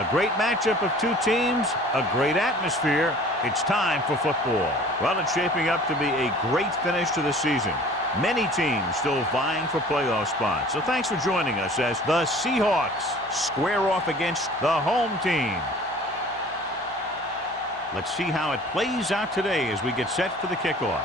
A great matchup of two teams, a great atmosphere. It's time for football. Well, it's shaping up to be a great finish to the season. Many teams still vying for playoff spots. So thanks for joining us as the Seahawks square off against the home team. Let's see how it plays out today as we get set for the kickoff.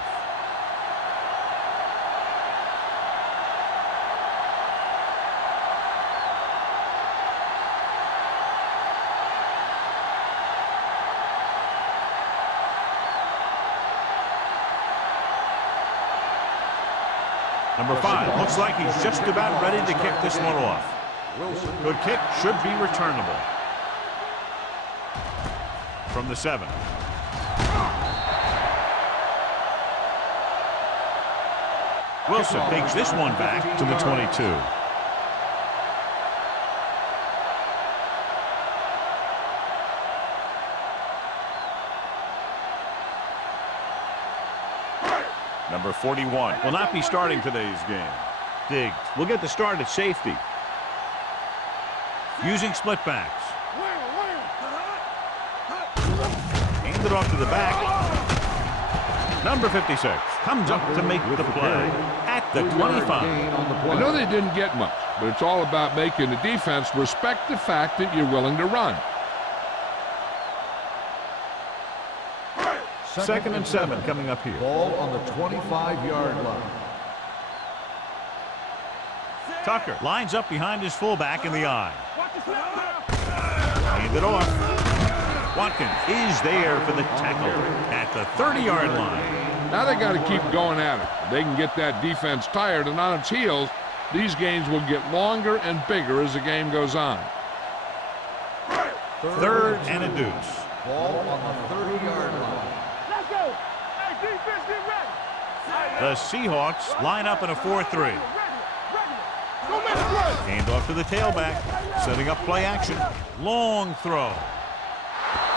Number 5 looks like he's just about ready to kick this one off. Good kick, should be returnable. From the 7. Wilson takes this one back to the 22. Number 41 will not be starting today's game. Diggs will get the start at safety. Using split backs. Hand it off to the back. Number 56 comes up to make the play at the 25. I know they didn't get much, but it's all about making the defense respect the fact that you're willing to run. 2nd and 7 coming up here. Ball on the 25-yard line. Tucker lines up behind his fullback in the eye. Hand it off. Watkins is there for the tackle at the 30-yard line. Now they got to keep going at it. They can get that defense tired and on its heels. These games will get longer and bigger as the game goes on. 3rd and a deuce. Ball on the 30-yard line. Let's go. Hey, defense, get ready. The Seahawks line up in a 4-3. Hand off to the tailback, setting up play action. Long throw.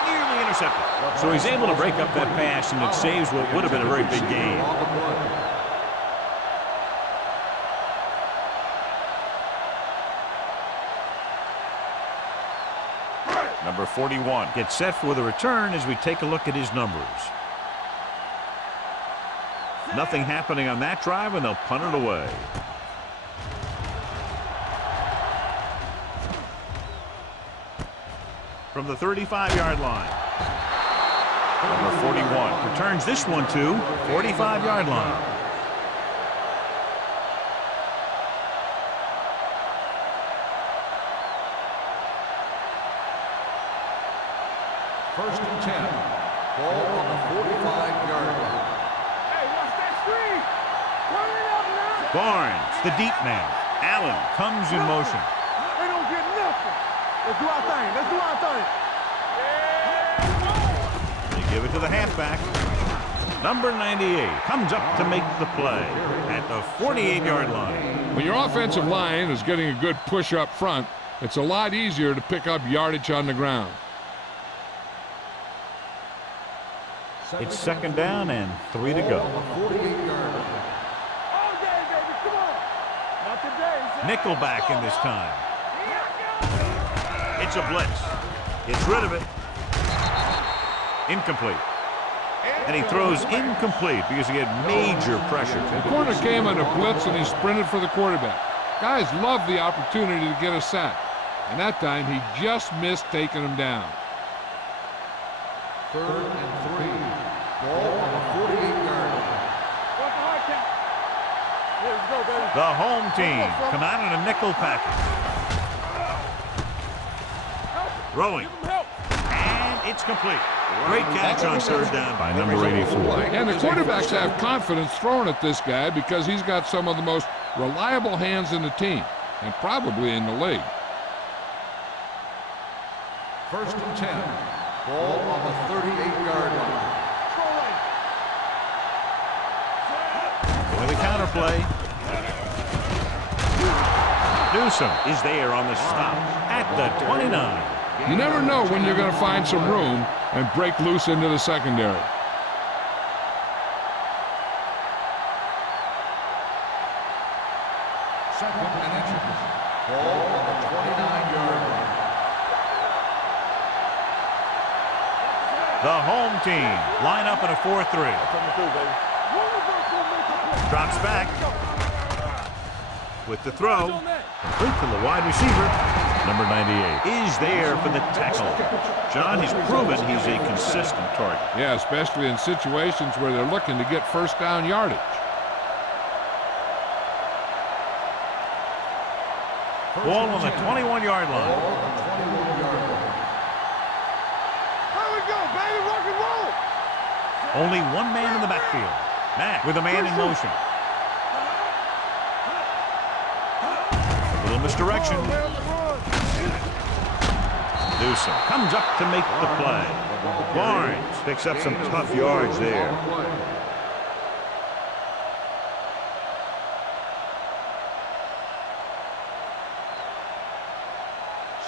Nearly intercepted. So he's able to break up that pass, and it saves what would have been a very big gain. Number 41 gets set for the return as we take a look at his numbers. Nothing happening on that drive, and they'll punt it away. From the 35-yard line. Number 41 returns this one to 45-yard line. First and 10. Ball on the 45-yard line. Hey, watch that screen. Run it up now. Barnes, the deep man. Allen comes in motion. They don't get nothing. Let's do our thing. Let's do our thing. They give it to the halfback. Number 98 comes up to make the play at the 48-yard line. When your offensive line is getting a good push up front, it's a lot easier to pick up yardage on the ground. It's 2nd down and 3 to go. All day, baby. Come on. Not today. Nickelback in this time. It's a blitz. Gets rid of it. Incomplete. And he throws incomplete because he had major pressure. The corner came on a blitz and he sprinted for the quarterback. Guys love the opportunity to get a sack. And that time he just missed taking him down. 3rd and 3. Ball on the 48-yard line. Let's go, baby. The home team come out in a nickel package. Throwing. And it's complete. Great catch on 3rd down by number 84. And the quarterbacks have confidence throwing at this guy because he's got some of the most reliable hands in the team and probably in the league. 1st and 10. Ball on the 38-yard line. With a counter play. Newsom is there on the stop at the 29. You never know when you're going to find some room and break loose into the secondary. 2nd and inches. Ball on the 29-yard line. The home team line up in a 4-3. Drops back. With the throw. Complete to the wide receiver. Number 98 is there for the tackle. John, he's proven he's a consistent target. Yeah, especially in situations where they're looking to get first down yardage. Ball on the 21-yard line. Here we go, baby, rock and roll. Only one man in the backfield. Matt with a man in motion. A little misdirection. Newsom comes up to make the play. Barnes picks up some tough yards there.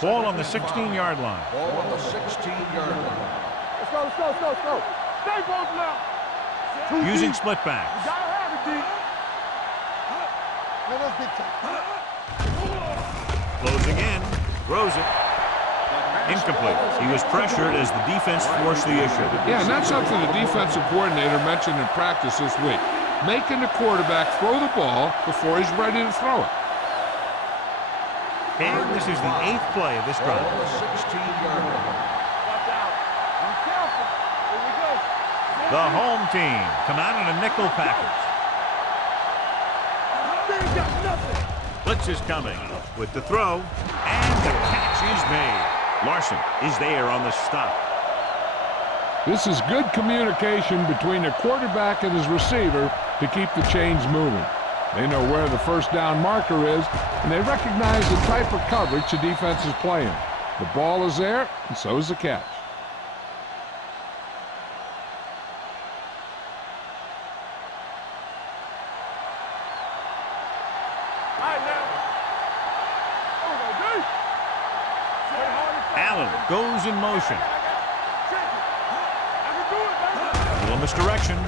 Ball on the 16-yard line. Ball on the 16-yard line. Let's go, let's go, let's go, let's go. Stay both now. Using split backs. You gotta have it, D. Man, that's big time. Closing in. Throws it. Incomplete. He was pressured as the defense forced the issue. Yeah, and that's something the defensive coordinator mentioned in practice this week. Making the quarterback throw the ball before he's ready to throw it. And this is the 8th play of this drive. Ball on the 16-yard line. Watch out. Be careful. Here we go. The home team come out in a nickel package. They ain't got nothing. Blitz is coming with the throw, and the catch is made. Larson is there on the stop. This is good communication between the quarterback and his receiver to keep the chains moving. They know where the first down marker is, and they recognize the type of coverage the defense is playing. The ball is there, and so is the catch. All right, now. There we go, D. Stay hard and fast. Allen goes in motion. Check it. I can do it, baby. A little misdirection.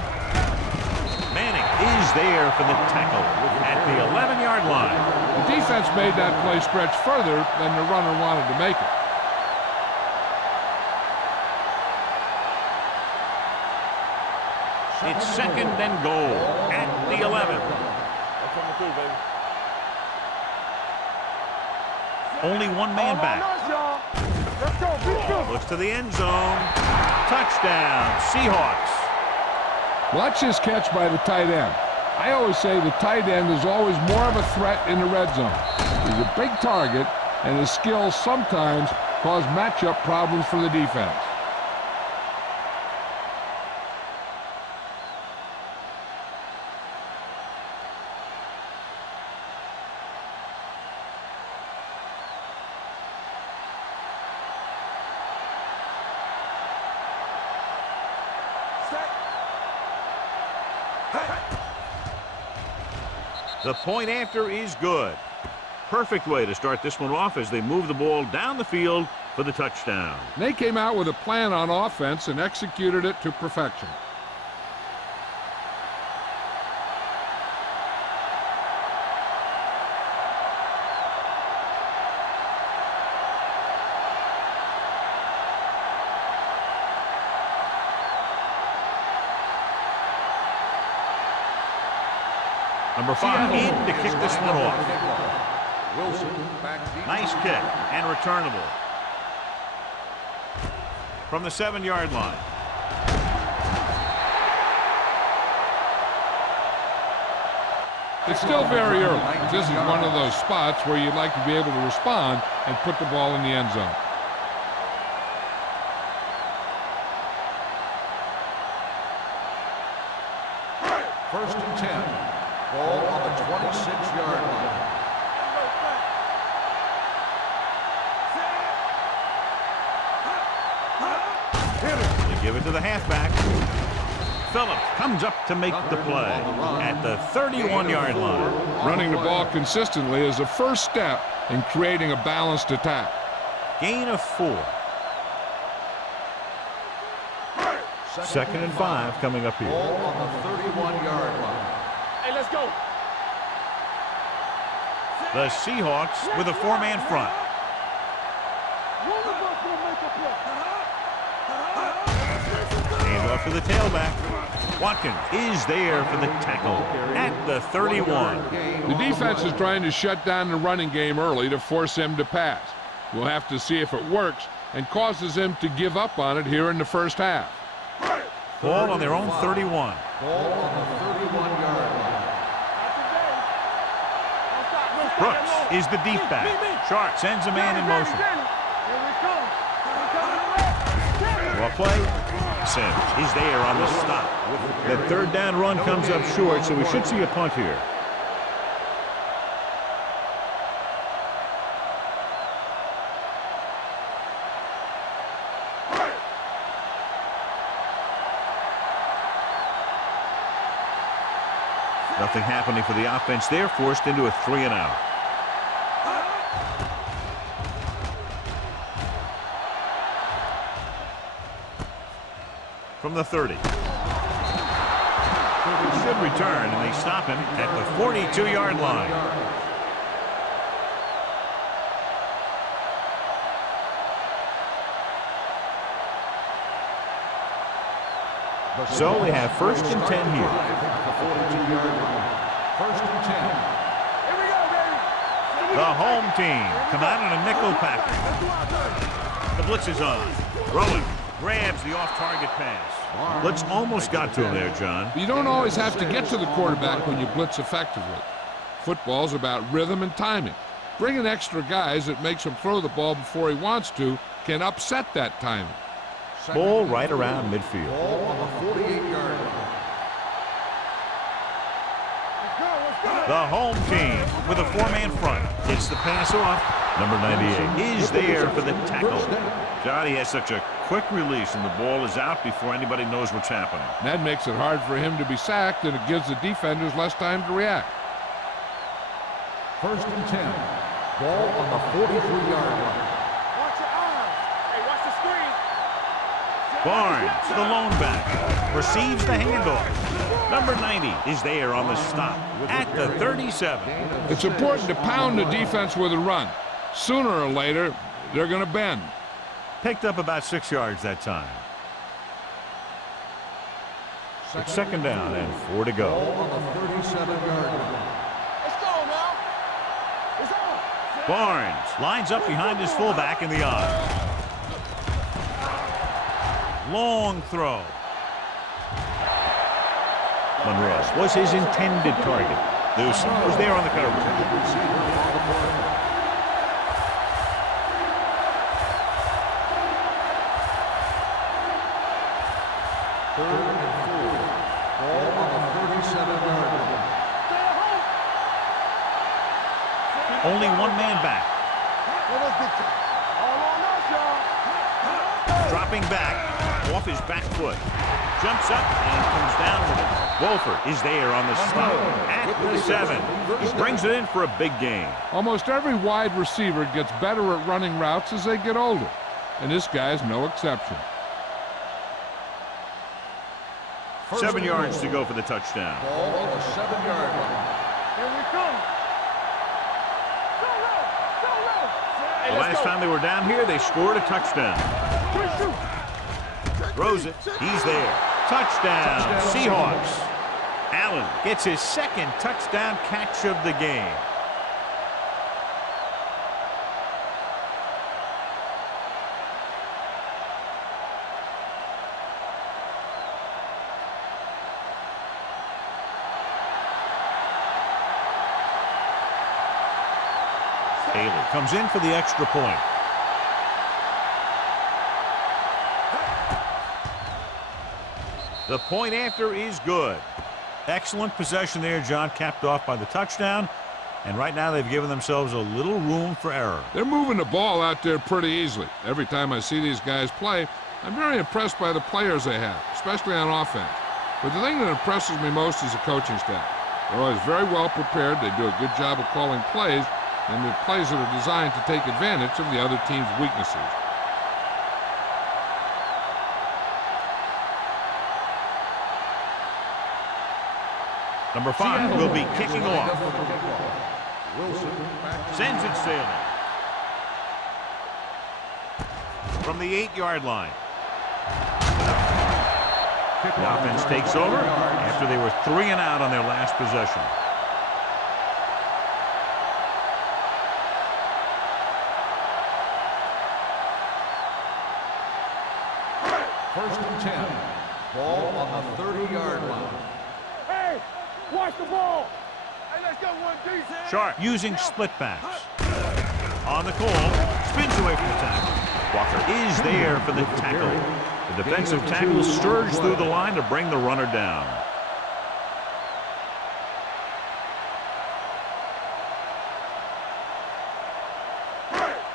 Manning is there for the tackle at the 11-yard line. The defense made that play stretch further than the runner wanted to make it. It's 2nd and goal at the 11. I'm coming through, baby. Only one man All on back. us, y'all. Let's go. Be good. Looks to the end zone. Touchdown, Seahawks. Watch this catch by the tight end. I always say the tight end is always more of a threat in the red zone. He's a big target, and his skills sometimes cause matchup problems for the defense. The point after is good. Perfect way to start this one off as they move the ball down the field for the touchdown. They came out with a plan on offense and executed it to perfection. Number 5 in to kick this one off. Wilson back deep. Nice kick and returnable. From the 7-yard line. It's still very early. This is one of those spots where you'd like to be able to respond and put the ball in the end zone. First and 10. Ball on the 26-yard line. They give it to the halfback. Phillips comes up to make the play at the 31-yard line. Running the ball consistently is the first step in creating a balanced attack. Gain of 4. 2nd and 5 coming up here. Ball on the 31-yard line. Hey, let's go. The Seahawks with a 4-man front. One of us will make a play. to the tailback. Watkins is there for the tackle at the 31. The defense is trying to shut down the running game early to force him to pass. We'll have to see if it works and causes him to give up on it here in the first half. Ball on their own 31. Ball on the 31-yard line. Brooks is the deep back. Sharp sends a man in motion. Well play. Sims is there on the stop. The third down run comes up short, so we should see a punt here. Nothing happening for the offense. They're forced into a 3-and-out. From the 30. He should return, and they stop him at the 42-yard line. So we have 1st and 10 here. First and 10. The home team come out in a nickel package. The blitz is on. Rowan grabs the off-target pass. Blitz almost got to him there, John. You don't always have to get to the quarterback when you blitz effectively. Football's about rhythm and timing. Bringing extra guys that makes him throw the ball before he wants to can upset that timing. Ball right around midfield. Ball on the 48-yard line. The home team with a 4-man front gets the pass off. Number 98 is there for the tackle. Johnny has such a quick release, and the ball is out before anybody knows what's happening. That makes it hard for him to be sacked, and it gives the defenders less time to react. 1st and 10. Ball on the 43-yard line. Watch your eyes. Hey, watch the screen. Barnes, the lone back, receives the handoff. Number 90 is there on the stop at the 37. It's important to pound the defense with a run. Sooner or later, they're going to bend. Picked up about 6 yards that time. It's 2nd down and 4 to Ball go. on the 37-yard line. Let's go now. It's on. Barnes lines up behind his fullback in the I. Long throw. Monroe was his intended target. Newsom was there on the coverage. Third and 4. Ball on the 37-yard line. Only one man back. All on us, y'all. Dropping back off his back foot. Jumps up and comes down with it. Wolford is there on the stop at the 7. He brings it in for a big gain. Almost every wide receiver gets better at running routes as they get older, and this guy's no exception. 7 yards to go for the touchdown. Ball on the 7-yard line. Here we come. The last time they were down here, they scored a touchdown. Throws it. He's there. Touchdown, Seahawks. Allen gets his 2nd touchdown catch of the game. Taylor comes in for the extra point. The point after is good. Excellent possession there, John, capped off by the touchdown. And right now they've given themselves a little room for error. They're moving the ball out there pretty easily. Every time I see these guys play, I'm very impressed by the players they have, especially on offense. But the thing that impresses me most is the coaching staff. They're always very well prepared. They do a good job of calling plays, and they're plays that are designed to take advantage of the other team's weaknesses. Number 5 will be kicking off. Sends it sailing. From the 8-yard line. The offense takes over after they were 3 and out on their last possession. First and 10. Ball on the 30-yard line. Hey, watch the ball. Hey, let's go one deep. Sharp using split backs. On the call, spins away from the tackle. Walker is there for the tackle. The defensive tackle surged through the line to bring the runner down.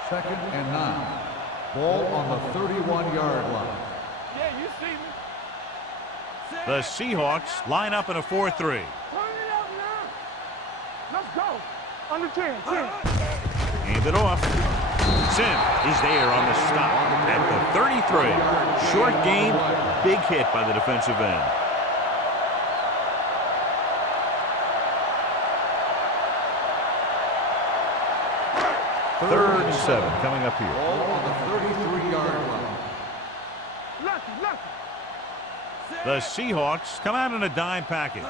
Second and 9. Ball on the 31-yard line. Yeah, you see me. The Seahawks line up in a 4-3. Turn it up now. Let's go. Under 10. Hand it off. Sim is there on the stop at the 33. Short gain, big hit by the defensive end. Third and 7 coming up here. Ball on the 33-yard line. Lucky. The Seahawks come out in a dime package.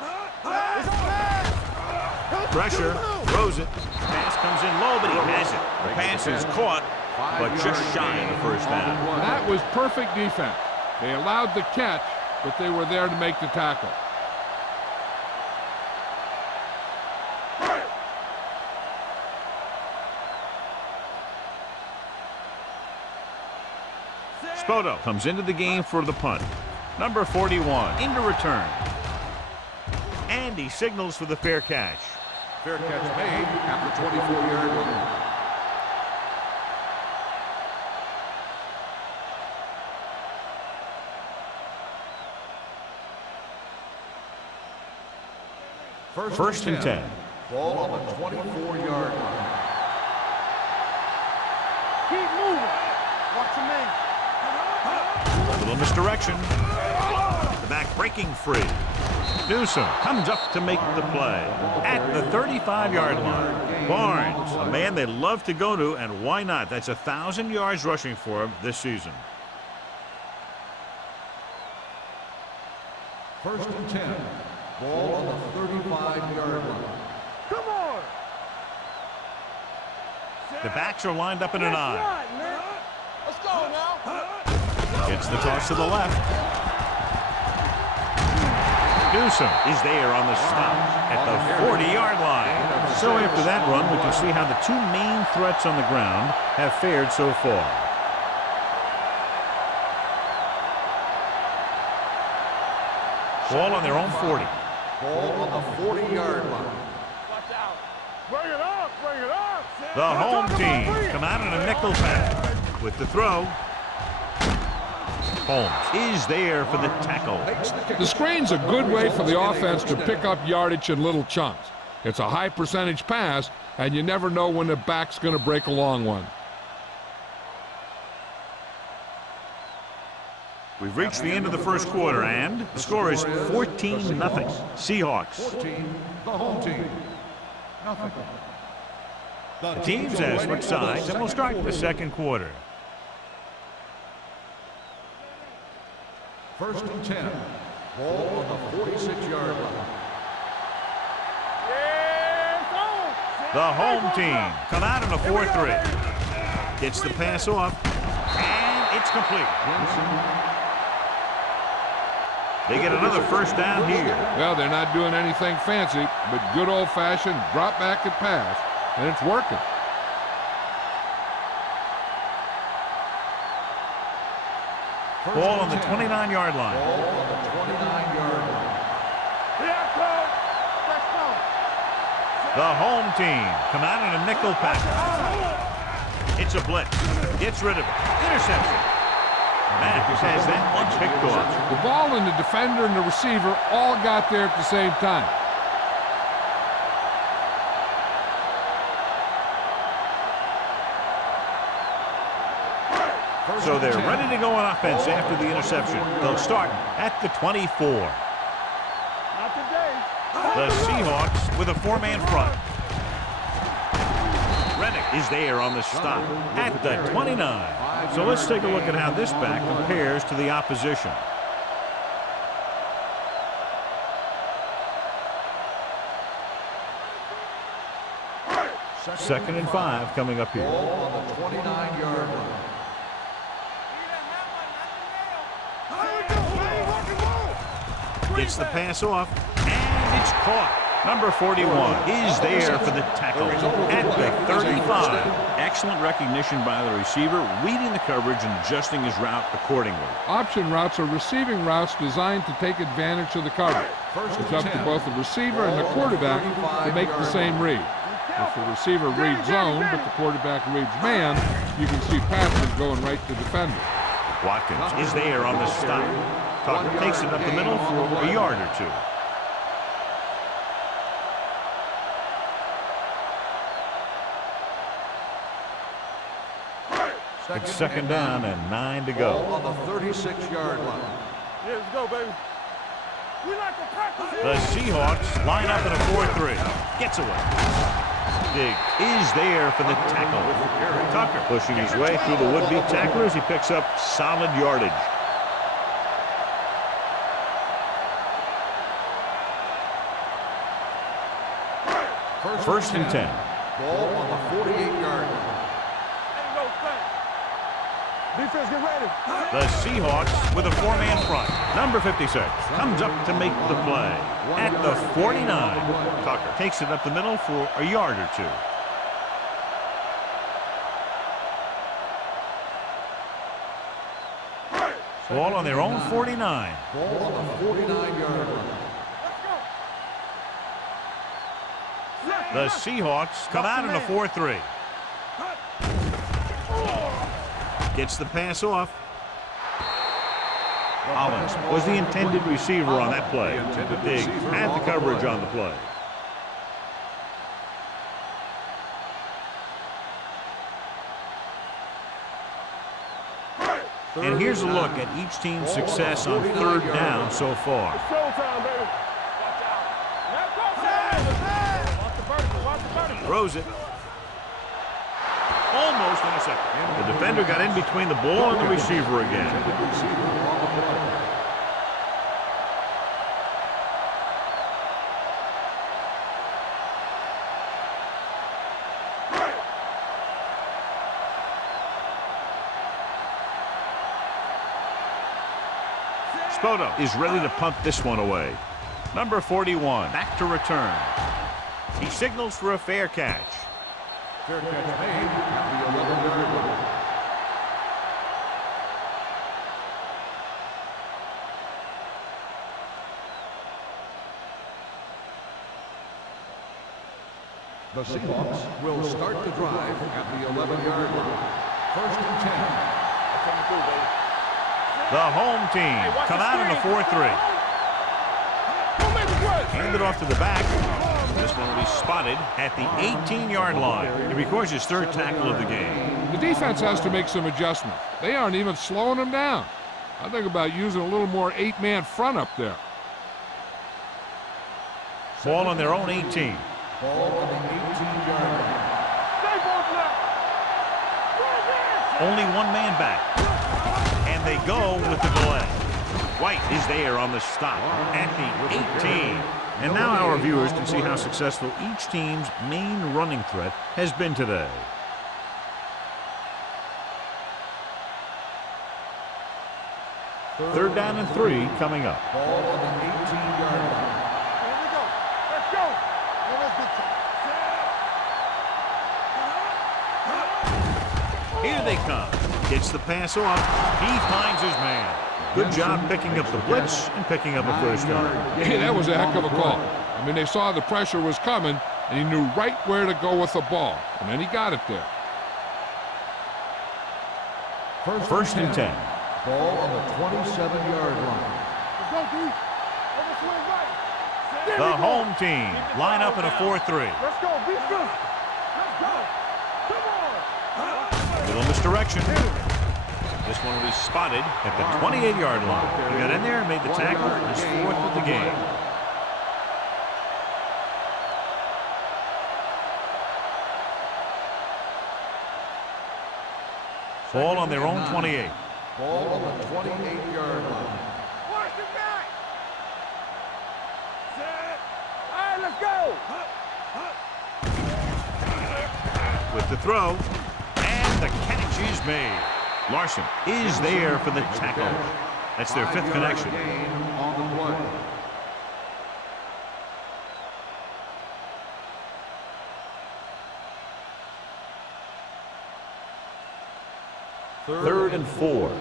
Pressure, throws it. Pass comes in low, but he has it. The pass is caught, but just shy of the first down. That was perfect defense. They allowed the catch, but they were there to make the tackle. Spoto comes into the game for the punt. Number 41 into return. And he signals for the fair catch. Fair catch made at the 24-yard line. First and 10. Ball on the 24-yard line. Keep moving. Watch your man. A little misdirection. The back breaking free. Newsom comes up to make the play at the 35-yard line. Barnes, a man they love to go to, and why not? That's 1,000 yards rushing for him this season. First and 10. Ball on the 35-yard line. Come on. The backs are lined up in an eye. Right, man. Let's go now. Gets the toss to the left. Newsom is there on the stop at the 40-yard line. So after that run, we can see how the two main threats on the ground have fared so far. Ball on their own 40. Ball on the 40-yard line. Watch out. Bring it up. Bring it up. The home team come out in a nickel pack with the throw. Holmes is there for the tackle. The screen's a good way for the offense to pick up yardage in little chunks. It's a high percentage pass, and you never know when the back's going to break a long one. We've reached the end of the first quarter, and the score is 14-0. Seahawks. 14, the home team. Nothing. The teams have switched sides, and we'll start the second quarter. First and 10. Ball on the 46-yard line. The home team come out in a 4-3. Gets the pass off, and it's complete. They get another first down here. Well, they're not doing anything fancy, but good old-fashioned drop back and pass, and it's working. Ball on the 29-yard line. Ball on the 29-yard line. Here comes. Let's go. The home team come out in a nickel pack. It's a blitz. Gets rid of it. Interception. Max has that one picked off. The ball and the defender and the receiver all got there at the same time. So they're ready to go on offense after the interception. They'll start at the 24. Not today. The Seahawks with a four-man front. Reddick is there on the stop at the 29. So let's take a look at how this back compares to the opposition. 2nd and 5 coming up here. Ball on the 29-yard line. Gets the pass off, and it's caught. Number 41 is there for the tackle at the 35. Excellent recognition by the receiver, reading the coverage and adjusting his route accordingly. Option routes are receiving routes designed to take advantage of the coverage. It's up to both the receiver and the quarterback to make the same read. If the receiver reads zone, but the quarterback reads man, you can see passes going right to defender. Watkins is there on the stop. Tucker takes it up the middle for a yard or two. It's 2nd down and 9 to go. Ball on the 36-yard line. Yeah, let's go, baby. We like to practice. The Seahawks line up in a 4-3. Gets away. Diggs is there for the tackle. Tucker pushing his way through the would-be tacklers. He picks up solid yardage. First and 10. Ball on the 48-yard line. Defense, get ready. The Seahawks with a 4-man front. Number 56 comes up to make the play at the 49. Tucker takes it up the middle for a yard or two. Ball on their own 49. Ball on the 49-yard line. The Seahawks come out in a 4-3. Gets the pass off. Collins was the intended receiver on that play. Diggs had the coverage on the play. And here's a look at each team's success on 3rd down so far. Showtime, baby. Throws it. Almost intercepted. The defender got in between the ball and the receiver again. Spoto is ready to punt this one away. Number 41 back to return. He signals for a fair catch. Fair catch made at the 11-yard line. The Seahawks will start the drive at the 11-yard line. 1st and 10. The home team come out in a 4-3. Hand it off to the back. This one will be spotted at the 18-yard line. He records his 3rd tackle of the game. The defense has to make some adjustments. They aren't even slowing them down. I think about using a little more 8-man front up there. Ball on their own 18. Ball on the 18-yard line. Only 1 man back. And they go with the delay. White is there on the stop at the 18. And now our viewers can see how successful each team's main running threat has been today. Third down and 3 coming up. Ball on the 18-yard line. Here we go. Let's go. Here they come. Gets the pass off. He finds his man. Good job picking up the blitz and picking up a 1st down. Yeah, that was a heck of a call. I mean, they saw the pressure was coming, and he knew right where to go with the ball. And then he got it there. 1st and 10. Ball on the 27-yard line. Let's go, D. Let us win right. The home team line up in a 4-3. Let's go. Be good. Let's go. Come on. Little misdirection. This one will be spotted at the 28-yard line. He got in there and made the tackle. His 4th of the game. Ball on their own 28. Ball on the 28-yard line. Watch the back. Set. All right, let's go. with the throw. And the catch is made. Larson is there for the tackle. That's their 5th connection. On the play. Third and 4.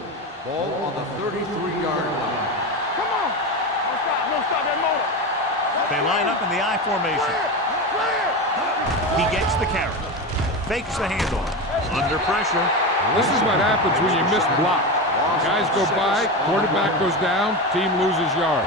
Ball on the 33-yard line. Come on. No stop that motor. They line up in the I formation. He gets the carry. Fakes the handoff. Under pressure. This is what happens when you miss block. Guys go by, quarterback goes down, team loses yard.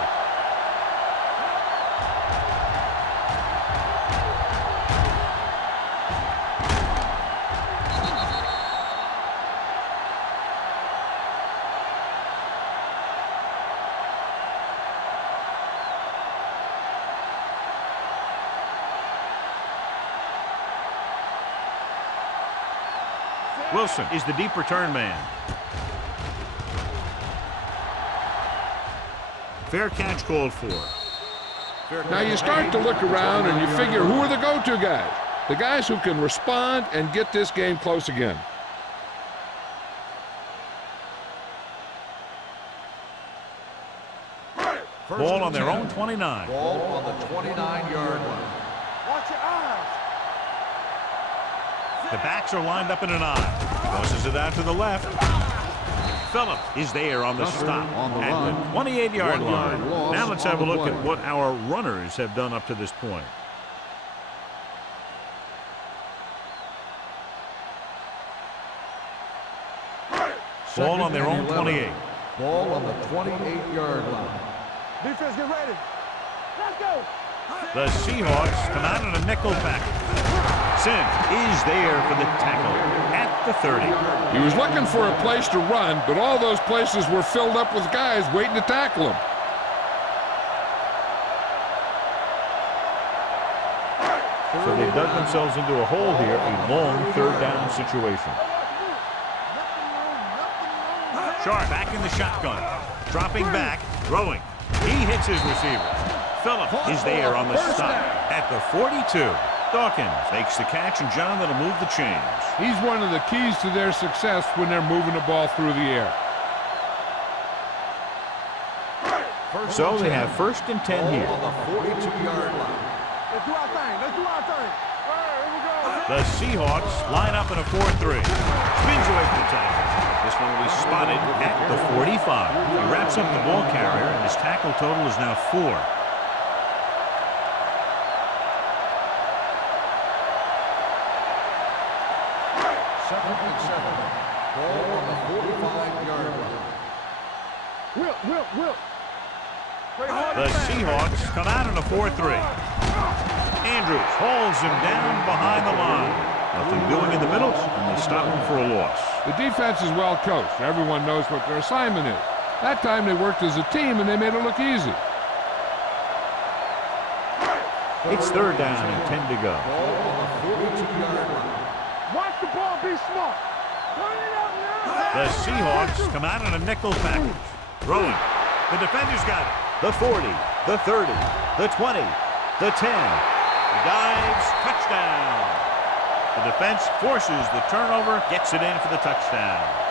Wilson is the deep return man. Fair catch called for. Now you start to look around and you figure, who are the go-to guys? The guys who can respond and get this game close again. Ball on their own 29. Ball on the 29-yard line. Watch your eyes. The backs are lined up in an I. Tosses it out to the left. Phillip is there on the stop at the 28-yard line. Now let's have a look at what our runners have done up to this point. Ball on their own 28. Ball on the 28-yard line. Defense, get ready. Let's go. The Seahawks come out in a nickel package. Sims is there for the tackle at the 30. He was looking for a place to run, but all those places were filled up with guys waiting to tackle him. So they dug themselves into a hole here, a long 3rd down situation. Sharp back in the shotgun, dropping back, throwing. He hits his receiver. Phillip is there on the stop at the 42. Dawkins makes the catch, and John, that'll move the chains. He's one of the keys to their success when they're moving the ball through the air. So they have 1st and 10 here. On the 42-yard line. Let's do our thing. Let's do our thing. All right, here we go. The Seahawks line up in a 4-3. Spins away from the tackle. This one will be spotted at the 45. He wraps up the ball carrier, and his tackle total is now 4. Second and 7. Ball on the 45-yard line. Will. The Seahawks come out in a 4-3. Andrews holds him down behind the line. Nothing doing in the middle, and they stop him for a loss. The defense is well coached. Everyone knows what their assignment is. That time they worked as a team and they made it look easy. It's 3rd down and 10 to go. Ball on the 42-yard line. Watch the ball. Be smart. Turn it up now. The Seahawks come out in a nickel package. Throwing. The defender's got it. The 40, the 30, the 20, the 10. He dives. Touchdown. The defense forces the turnover, gets it in for the touchdown.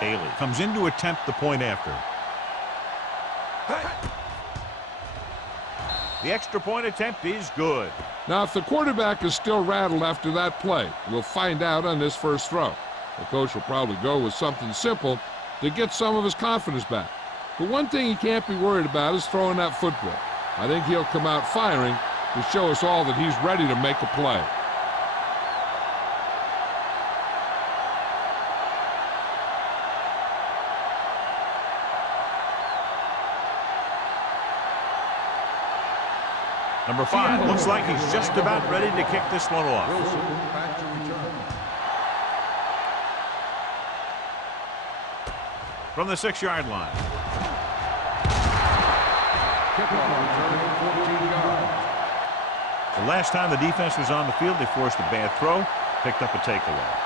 Haley comes in to attempt the point after. The extra point attempt is good. Now, if the quarterback is still rattled after that play, we'll find out on this first throw. The coach will probably go with something simple to get some of his confidence back. But one thing he can't be worried about is throwing that football. I think he'll come out firing to show us all that he's ready to make a play. Number 5 looks like he's just about ready to kick this one off. Wilson back to return. From the 6-yard line. Kickoff return 14 yards. The last time the defense was on the field, they forced a bad throw. picked up a takeaway.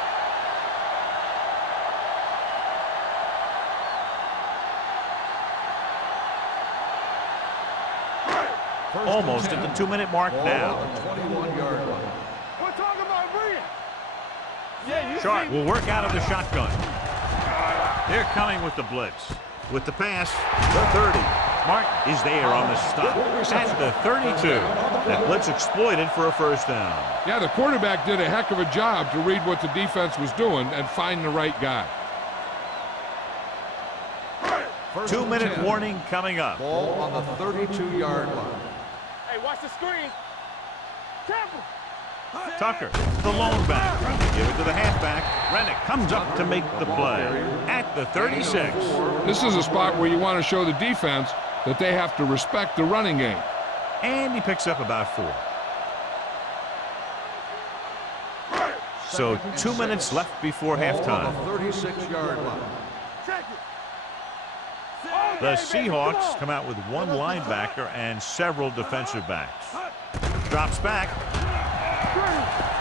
Almost at the 2-minute mark now. 21-yard line. We're talking about brilliant. Sharp will work out of the shotgun. They're coming with the blitz. With the pass, the 30. Martin is there on the stop. At the 32. That blitz exploited for a first down. Yeah, the quarterback did a heck of a job to read what the defense was doing and find the right guy. 2-minute warning coming up. Ball on the 32-yard line. Hey, watch the screen. Careful. Tucker, the lone back, trying to give it to the halfback. Rennick comes up to make the play at the 36. This is a spot where you want to show the defense that they have to respect the running game. And he picks up about 4. So 2 minutes left before halftime. Ball on the 36-yard line. Check it. The Seahawks come out with 1 linebacker and several defensive backs. Drops back.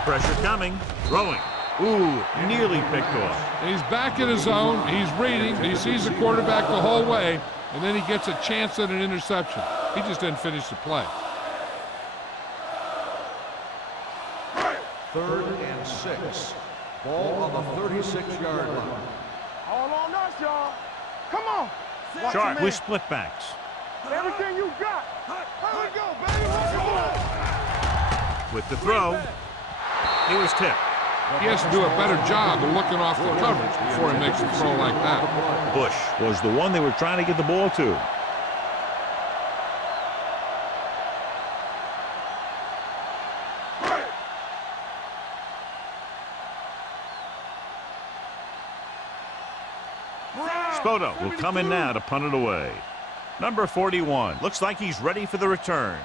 Pressure coming. Throwing. Ooh, nearly picked off. And he's back in his zone. He's reading. He sees the quarterback the whole way, and then he gets a chance at an interception. He just didn't finish the play. 3rd and 6. Ball on the 36-yard line. All on us, y'all. Come on. Watch Sharp your man. with split backs. Everything you got. Here we go, baby. Watch your ball. With the throw, it was tipped. He has to do a better job of looking off the coverage before he makes a throw like that. Bush was the one they were trying to get the ball to. Spoto will come in now to punt it away. Number 41 looks like he's ready for the return.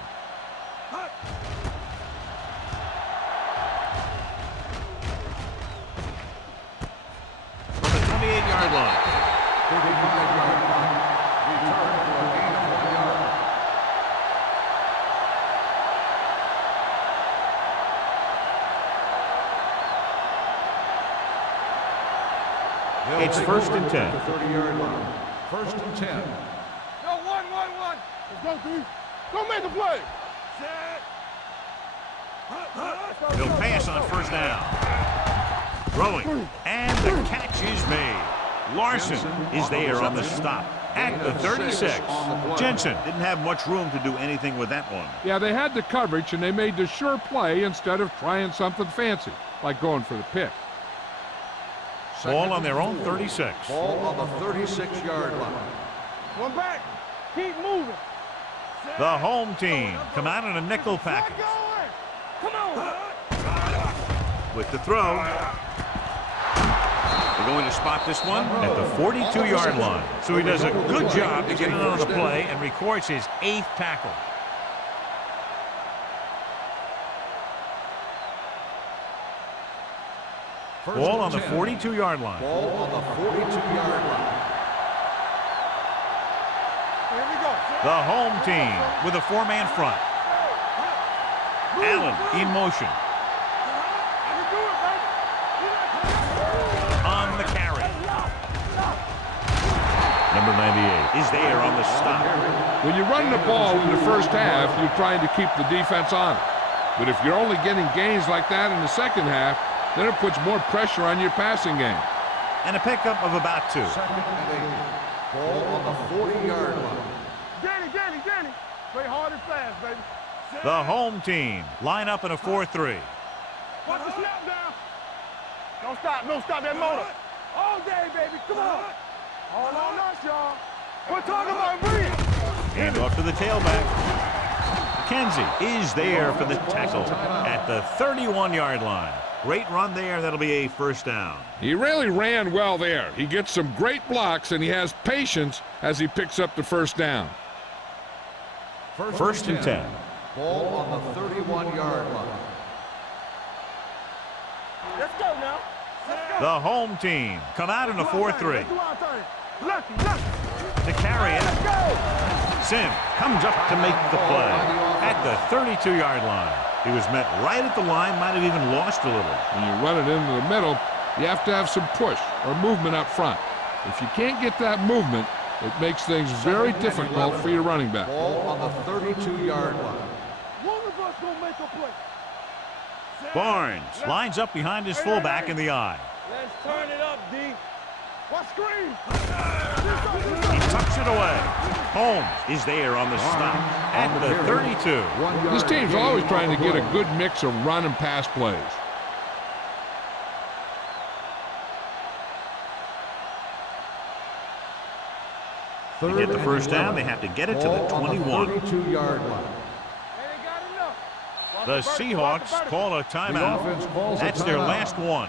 From the 28-yard line. 35-yard line. Return for a gain of 1 yard. It's 1st and 10. 30-yard line. 1st and 10. Yo, 1. Let's go, D. Go make the play. He'll pass on 1st down. Throwing. And the catch is made. Larson is there on the stop at the 36. Jensen didn't have much room to do anything with that one. Yeah, they had the coverage, and they made the sure play instead of trying something fancy, like going for the pick. Ball on their own 36. Ball on the 36-yard line. One back. Keep moving. The home team come out in a nickel package. Come on. With the throw. They're going to spot this one at the 42-yard line. So he does a good job to get it on the play and records his 8th tackle. Ball on the 42-yard line. Ball on the 42-yard line. Here we go. The home team with a 4-man front. Allen in motion. You do it, baby. On the carry. Number 98 is there on the stop. When you run the ball in the first half, you're trying to keep the defense on it. But if you're only getting gains like that in the second half, then it puts more pressure on your passing game. And a pickup of about 2. 2nd and 8. Ball on the 40-yard line. Danny. Play hard and fast, baby. The home team line up in a 4-3. Watch the snap down. Don't stop that motor. All day, baby. Come on. All on us, y'all. We're talking about brilliant. Hand off to the tailback. McKenzie is there for the tackle at the 31-yard line. Great run there. That'll be a first down. He really ran well there. He gets some great blocks, and he has patience as he picks up the first down. First and 10. Ball on the 31-yard line. Let's go now. The home team come out in a 4-3. Lucky. To carry it. Let's go. Sim comes up to make the play at the 32-yard line. He was met right at the line, might have even lost a little. When you run it into the middle, you have to have some push or movement up front. If you can't get that movement, it makes things very difficult for your running back. Ball on the 32-yard line. One of us gonna make a play. Barnes lines up behind his fullback in the I. Let's turn it up, D. What screen? He tucks it away. Holmes is there on the stop at the 32. This team's always trying to get a good mix of run and pass plays. To get the first down, they have to get it to the 21. 32-yard line. The Seahawks call a timeout. That's their last one.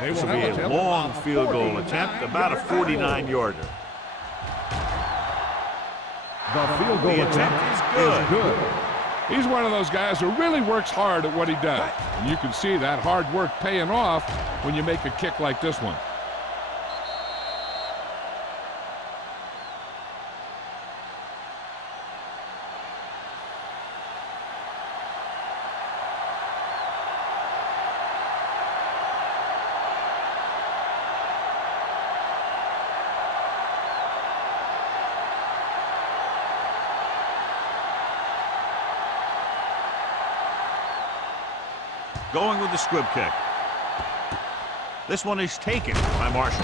This will be a long field goal attempt, about a 49-yarder. The field goal attempt is good. He's one of those guys who really works hard at what he does. And you can see that hard work paying off when you make a kick like this one. Going with the squib kick. This one is taken by Marshall.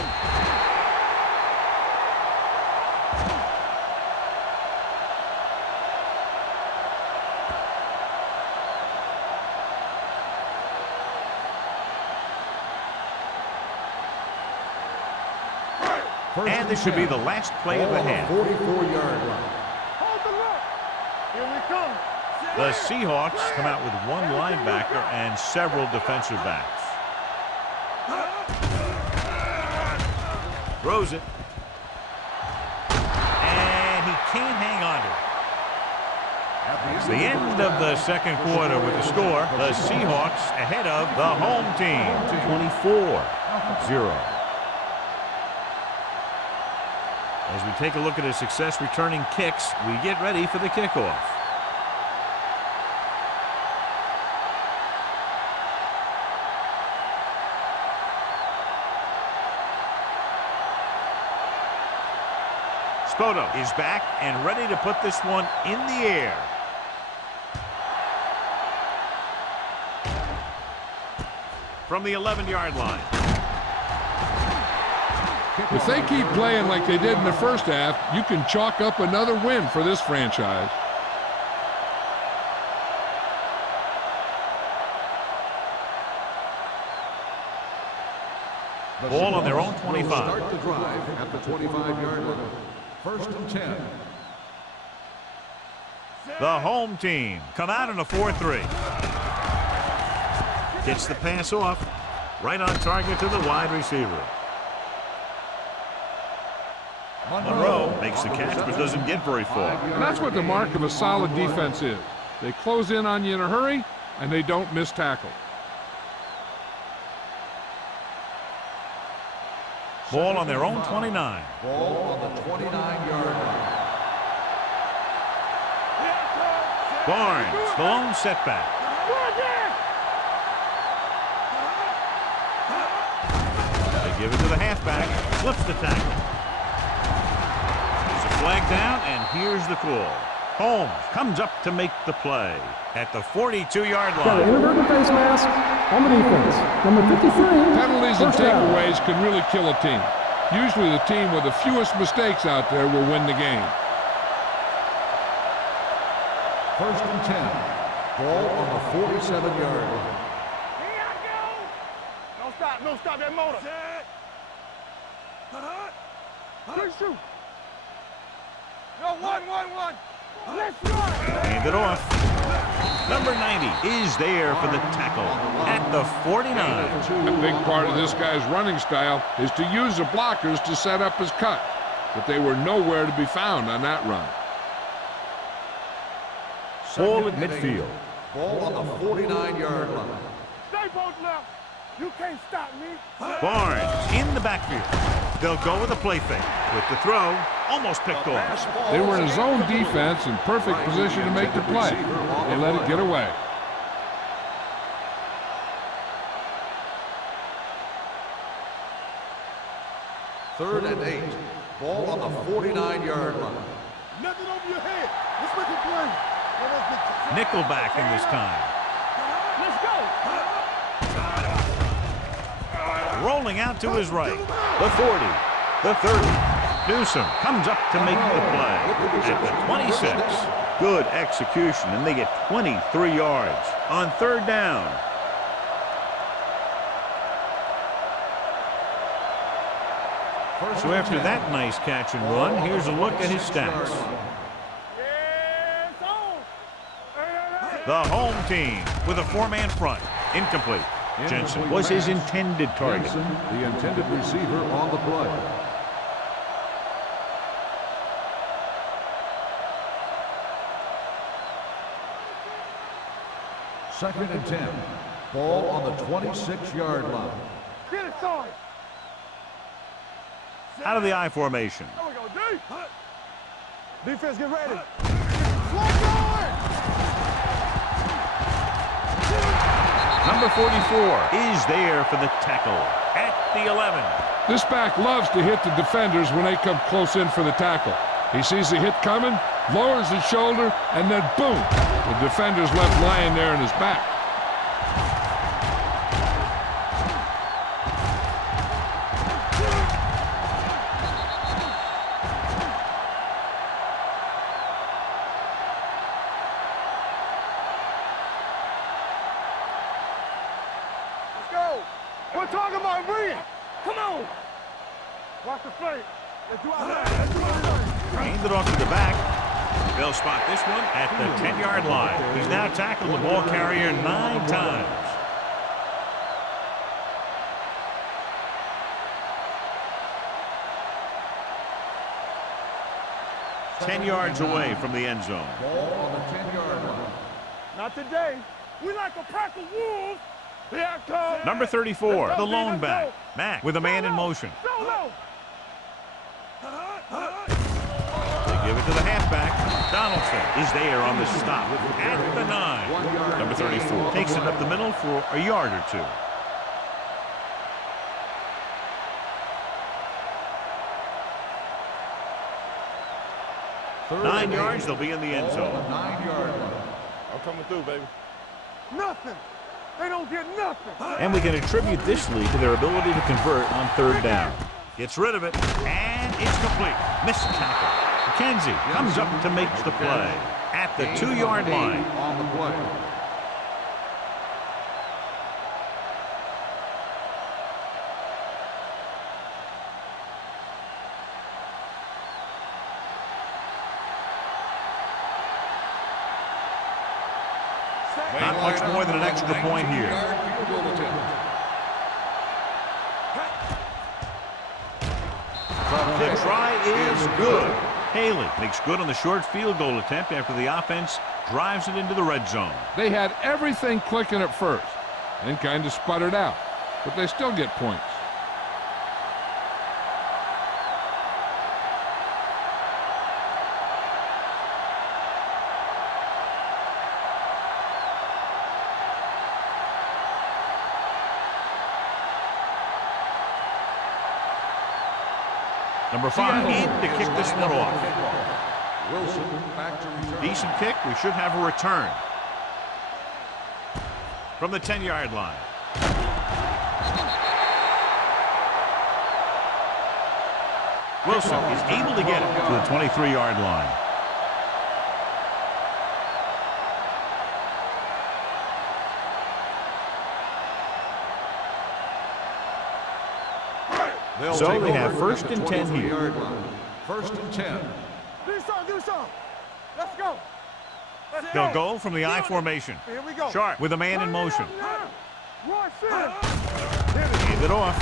And this should be the last play of the half. 44-yard line. Hold the look. Here we come. The Seahawks come out with one linebacker and several defensive backs. Throws it. And he can't hang on to it. It's the end of the second quarter with the score. The Seahawks ahead of the home team, 24-0. As we take a look at his success returning kicks, we get ready for the kickoff. Spoto is back and ready to put this one in the air. From the 11-yard line. If they keep playing like they did in the first half, you can chalk up another win for this franchise. Ball on their own 25. Start the drive at the 25-yard line. First and 10. The home team come out in a 4-3. Gets the pass off. Right on target to the wide receiver. Monroe makes the catch but doesn't get very far. And that's what the mark of a solid defense is. They close in on you in a hurry, and they don't miss tackle. Ball on their own 29. Ball on the 29-yard line. Barnes, the lone setback. They give it to the halfback. Flips the tackle. There's a flag down, and here's the call. Holmes comes up to make the play at the 42-yard Got an line. inadvertent face mask on the defense. Number 53. Penalties and first down. takeaways can really kill a team. Usually the team with the fewest mistakes out there will win the game. First and 10. Ball on the 47-yard line. Here I go. Don't stop that motor. Good shoot. Yo, one. Let's run. Hand it off. Number 90 is there for the tackle at the 49. A big part of this guy's running style is to use the blockers to set up his cut, but they were nowhere to be found on that run. Ball at midfield. Ball on the 49-yard line. Stay both left. You can't stop me. Barnes in the backfield. They'll go with a play fake. With the throw, almost picked off. They were in a zone defense in perfect position to make the play. They let it get away. Third and 8. Ball on the 49-yard line. Nothing over your head. Let's make a play. Nickelback in this time. Let's go. Rolling out to his right. The 40. The 30. Newsom comes up to make the play. At the 26. Good execution, and they get 23 yards on third down. So after that nice catch and run, here's a look at his stats. The home team with a four-man front. Incomplete. Jensen was his intended target. The intended receiver on the play. Second and 10. Ball on the 26-yard line. Get it, son. Out of the I formation. There we go, D. Defense, get ready. Number 44 is there for the tackle at the 11. This back loves to hit the defenders when they come close in for the tackle. He sees the hit coming, lowers his shoulder, and then boom, the defender's left lying there in his back. We're talking about Reed. Come on. Watch the play. Let's do our line. Let's do our line. Hand it off to the back. They'll spot this one at the 10-yard line. He's now tackled the ball carrier 9 times. Ten yards away from the end zone. Ball on the 10-yard line. Not today. We like a pack of wolves. Here it comes. Number 34, the lone back. Mack with a man in motion. Solo. They give it to the halfback. Donaldson is there on the stop at the 9. Number 34 takes it up the middle for a yard or two. Third 9 and yards, 8. they'll be in the end Ball zone. on the 9-yard line. I'm coming through, baby. Nothing. They don't get nothing. And we can attribute this lead to their ability to convert on third down. Gets rid of it, and it's complete. Missed tackle. McKenzie comes up to make the play at the 2-yard line. On the play. Not much more than an extra point here. Field goal attempt. The try is good. Haley makes good on the short field goal attempt after the offense drives it into the red zone. They had everything clicking at first, then kind of sputtered out, but they still get points. Number 5 in to kick this one off. Wilson back to return. Decent kick. We should have a return. From the 10-yard line. Wilson is able to get it to the 23-yard line. So they have first and 10 here. First and 10. Do something. Let's go. They'll go from the I formation. Here we go. Sharp with a man in motion. Rush in. Hand it off.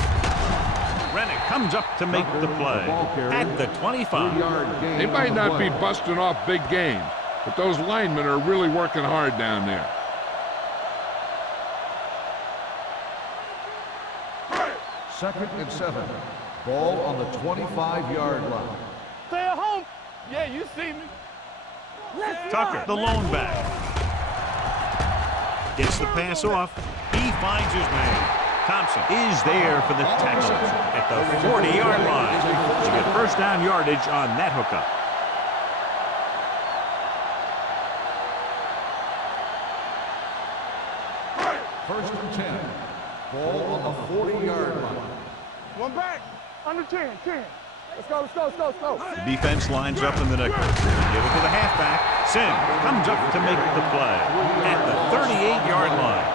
Rennick comes up to make the play at the 25. They might not be busting off big games, but those linemen are really working hard down there. Second and 7. Ball on the 25-yard line. Stay at home. Yeah, you see me. Tucker, the lone back. Gets the pass off. He finds his man. Thompson is there for the tackle at the 40-yard line to get first down yardage on that hookup. First and 10. Ball on the 40-yard line. One back. Under 10. Let's go. The defense lines up in the nickel. Give it to the halfback. Sin comes up to make the play at the 38-yard line.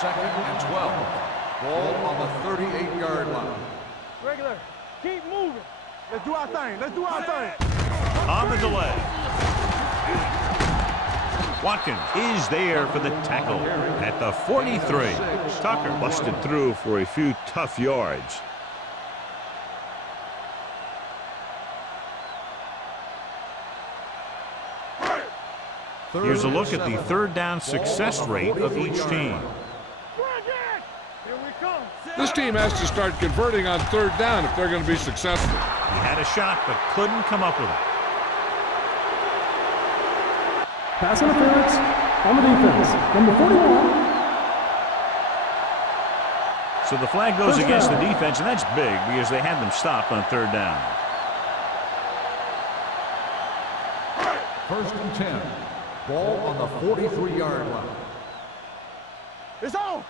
Second and 12. Ball on the 38-yard line. Regular. Keep moving. Let's do our thing. On the delay. Watkins is there for the tackle at the 43. Tucker busted through for a few tough yards. Here's a look at the third down success rate of each team. Here we come. This team has to start converting on third down if they're going to be successful. He had a shot but couldn't come up with it. Pass interference on the defense. Number 41. So the flag goes against the defense, and that's big because they had them stopped on third down. First and 10. Ball on the 43-yard line. It's on.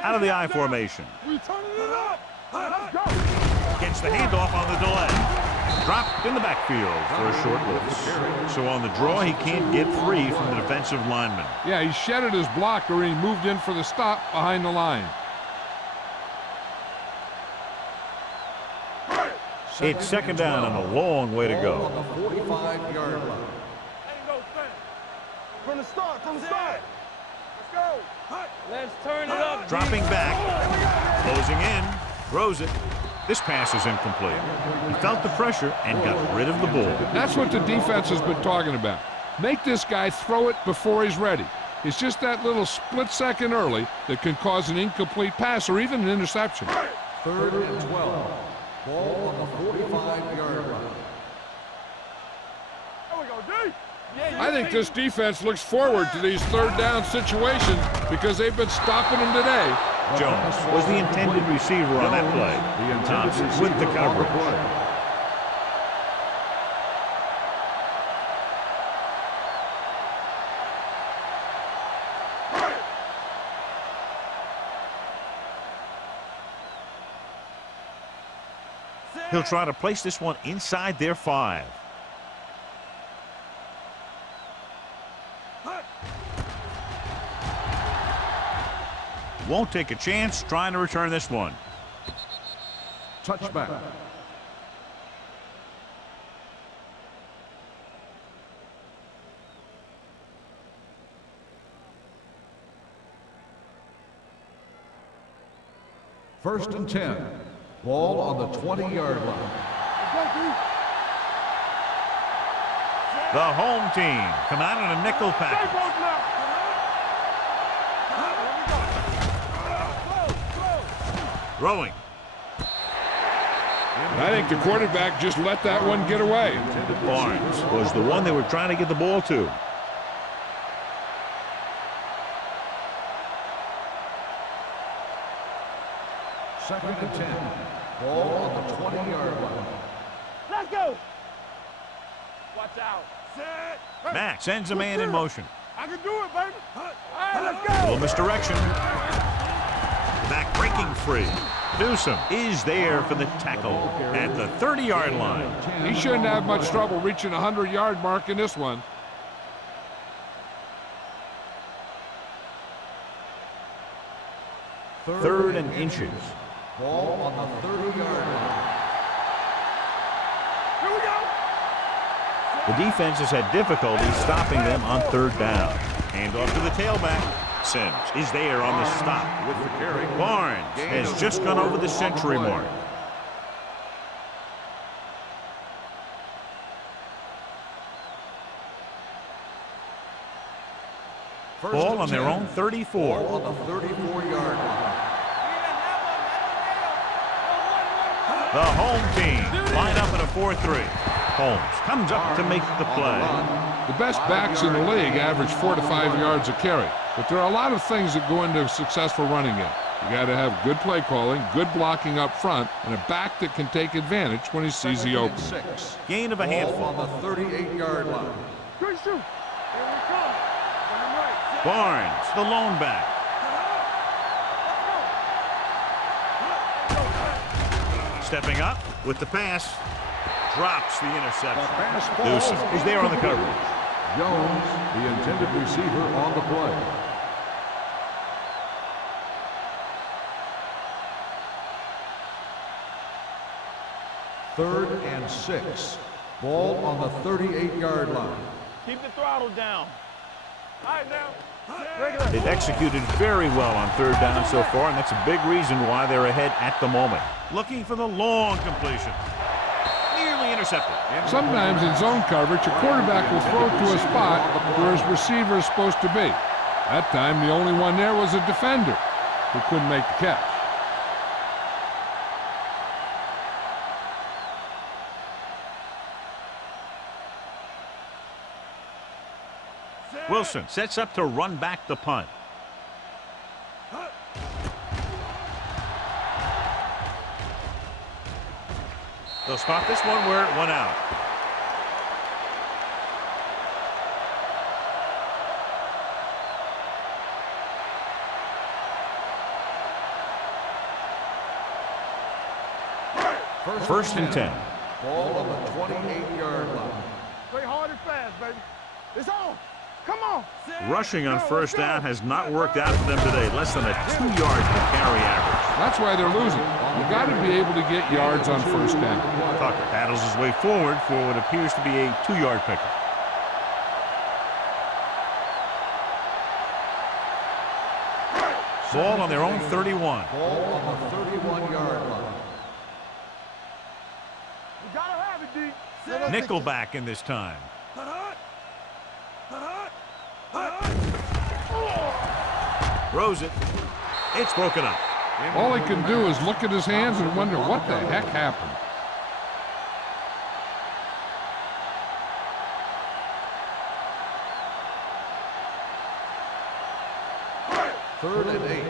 Out of the I formation. We turning it up. Let's go. Gets the handoff on the delay. Dropped in the backfield for a short loss. So on the draw, he can't get free from the defensive lineman. Yeah, he shedded his blocker and he moved in for the stop behind the line. It's second down and a long way to Ball go. on the 45-yard line. Ain't no thing. From the start. Let's go. Let's turn it up. Dropping back. Closing in. Throws it. This pass is incomplete. He felt the pressure and got rid of the ball. That's what the defense has been talking about. Make this guy throw it before he's ready. It's just that little split second early that can cause an incomplete pass or even an interception. Third and 12. Ball on the 45-yard line. There we go, D. I think this defense looks forward to these third down situations because they've been stopping them today. Jones was the intended receiver on that play. Thompson with the coverage. He'll try to place this one inside their 5. Won't take a chance trying to return this one. Touchback. First and 10. Ball on the 20-yard line. The home team come out in a nickel package. Throwing. I think the quarterback just let that one get away. Barnes was the one they were trying to get the ball to. Second and 10. Ball on the 20-yard line. Let's go. Watch out. Set. Mack sends a man in motion. I can do it, baby. All right, let's go. A little misdirection. Mack breaking free. Newsom is there for the tackle at the 30-yard line. He shouldn't have much trouble reaching the 100-yard mark in this one. Third and inches. Ball on the 30-yard line. Here we go. The defense has had difficulty stopping them on third down. Hand off to the tailback. Sims is there on the stop. With the carry. Barnes has just gone over the century mark. Ball on their own 34. Ball on the 34-yard line. The home team line up in a 4-3. Holmes comes up to make the play. The best backs in the league average 4 to 5 yards a carry, but there are a lot of things that go into a successful running game. You got to have good play calling, good blocking up front, and a back that can take advantage when he sees the opening. Gain of a handful. On the 38-yard line. Good shoot. Here we come. Right. Barnes, the lone back. Stepping up with the pass. Drops the interception. Deuce is there on the coverage. Jones, the intended receiver, on the play. Third and 6. Ball on the 38-yard line. Keep the throttle down. All right, now. They've executed very well on third down so far, and that's a big reason why they're ahead at the moment. Looking for the long completion. Nearly intercepted. Sometimes in zone coverage, a quarterback will throw to a spot where his receiver is supposed to be. That time, the only one there was a defender who couldn't make the catch. Wilson sets up to run back the punt. They'll spot this one where it went out. First and 10. Ball on the 28-yard line. Play hard and fast, baby. It's on. Come on. Rushing on first down has not worked out for them today. Less than a 2 yards per carry average. That's why they're losing. You got to be able to get yards on first down. Tucker paddles his way forward for what appears to be a 2-yard pickup. Ball on their own 31. Ball on the 31-yard line. You gotta have it, D. Nickelback in this time. Throws it. It's broken up. All he can do is look at his hands and wonder what the heck happened. Third and 8.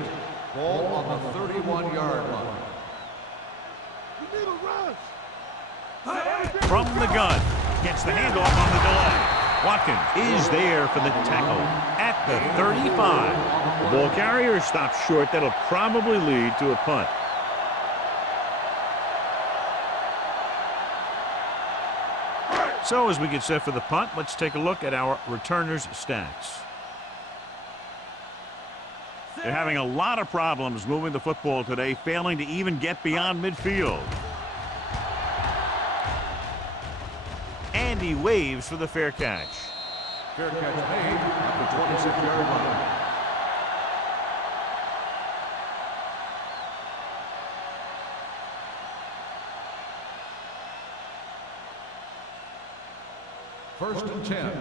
Ball on the 31-yard line. You need a rush. From the gun. Gets the handoff on the delay. Watkins is there for the tackle at the 35. The ball carrier stops short. That'll probably lead to a punt. So as we get set for the punt, let's take a look at our returners' stats. They're having a lot of problems moving the football today, failing to even get beyond midfield. And he waves for the fair catch. Fair catch made at the 26-yard line. First and 10.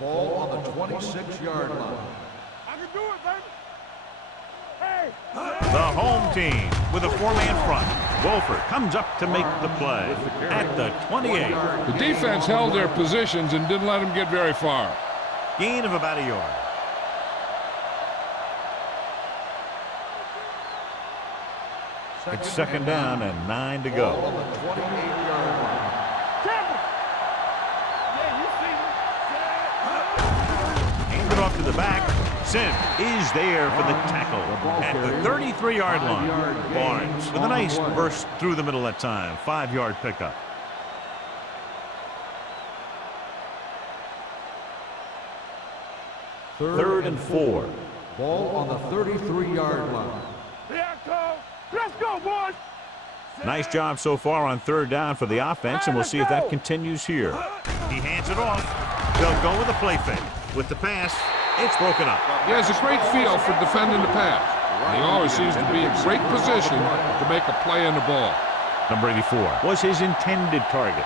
Ball on the 26-yard line. I can do it, baby. Hey. The home team with a 4-man front. Wolford comes up to make the play at the 28. The defense held their positions and didn't let them get very far. Gain of about a yard. It's second down and 9 to Ball go. on the 28-yard line. Hand it off to the back. Sim is there for the tackle at the 33-yard line. Barnes with a nice burst through the middle that time. 5-yard pickup. Third and 4. Ball on the 33-yard line. Let's go, boys. Nice job so far on third down for the offense, and we'll see if that continues here. He hands it off. They'll go with a play fake. With the pass, It's broken up. He has a great feel for defending the pass. He always seems to be in great position to make a play on the ball. Number 84 was his intended target.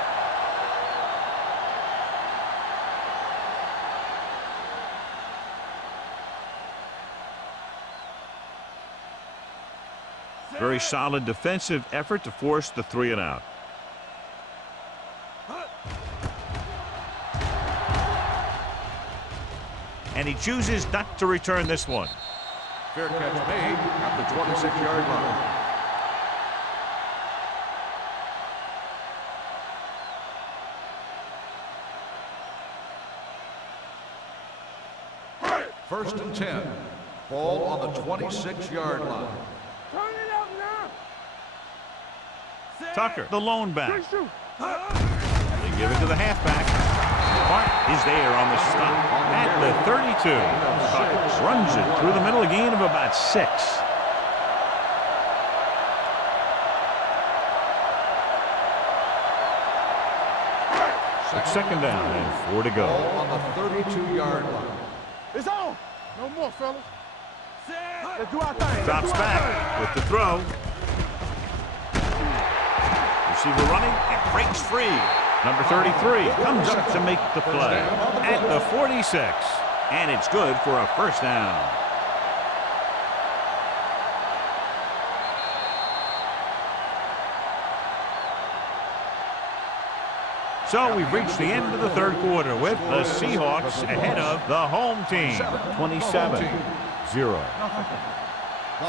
Very solid defensive effort to force the 3 and out. And he chooses not to return this one. Fair catch made at the 26-yard line. First and 10. Ball on the 26-yard line. Turn it up now. Tucker, the lone back. They give it to the halfback. Hart is there on the stop at the 32. Tucker runs it through the middle, a gain of about 6. It's second down and 4 to go. Ball on the 32-yard line. It's on. No more, fellas. Let's do our thing. Drops back with the throw. Receiver running and breaks free. Number 33 comes up to make the play at the 46. And it's good for a first down. So we've reached the end of the third quarter with the Seahawks ahead of the home team, 27-0.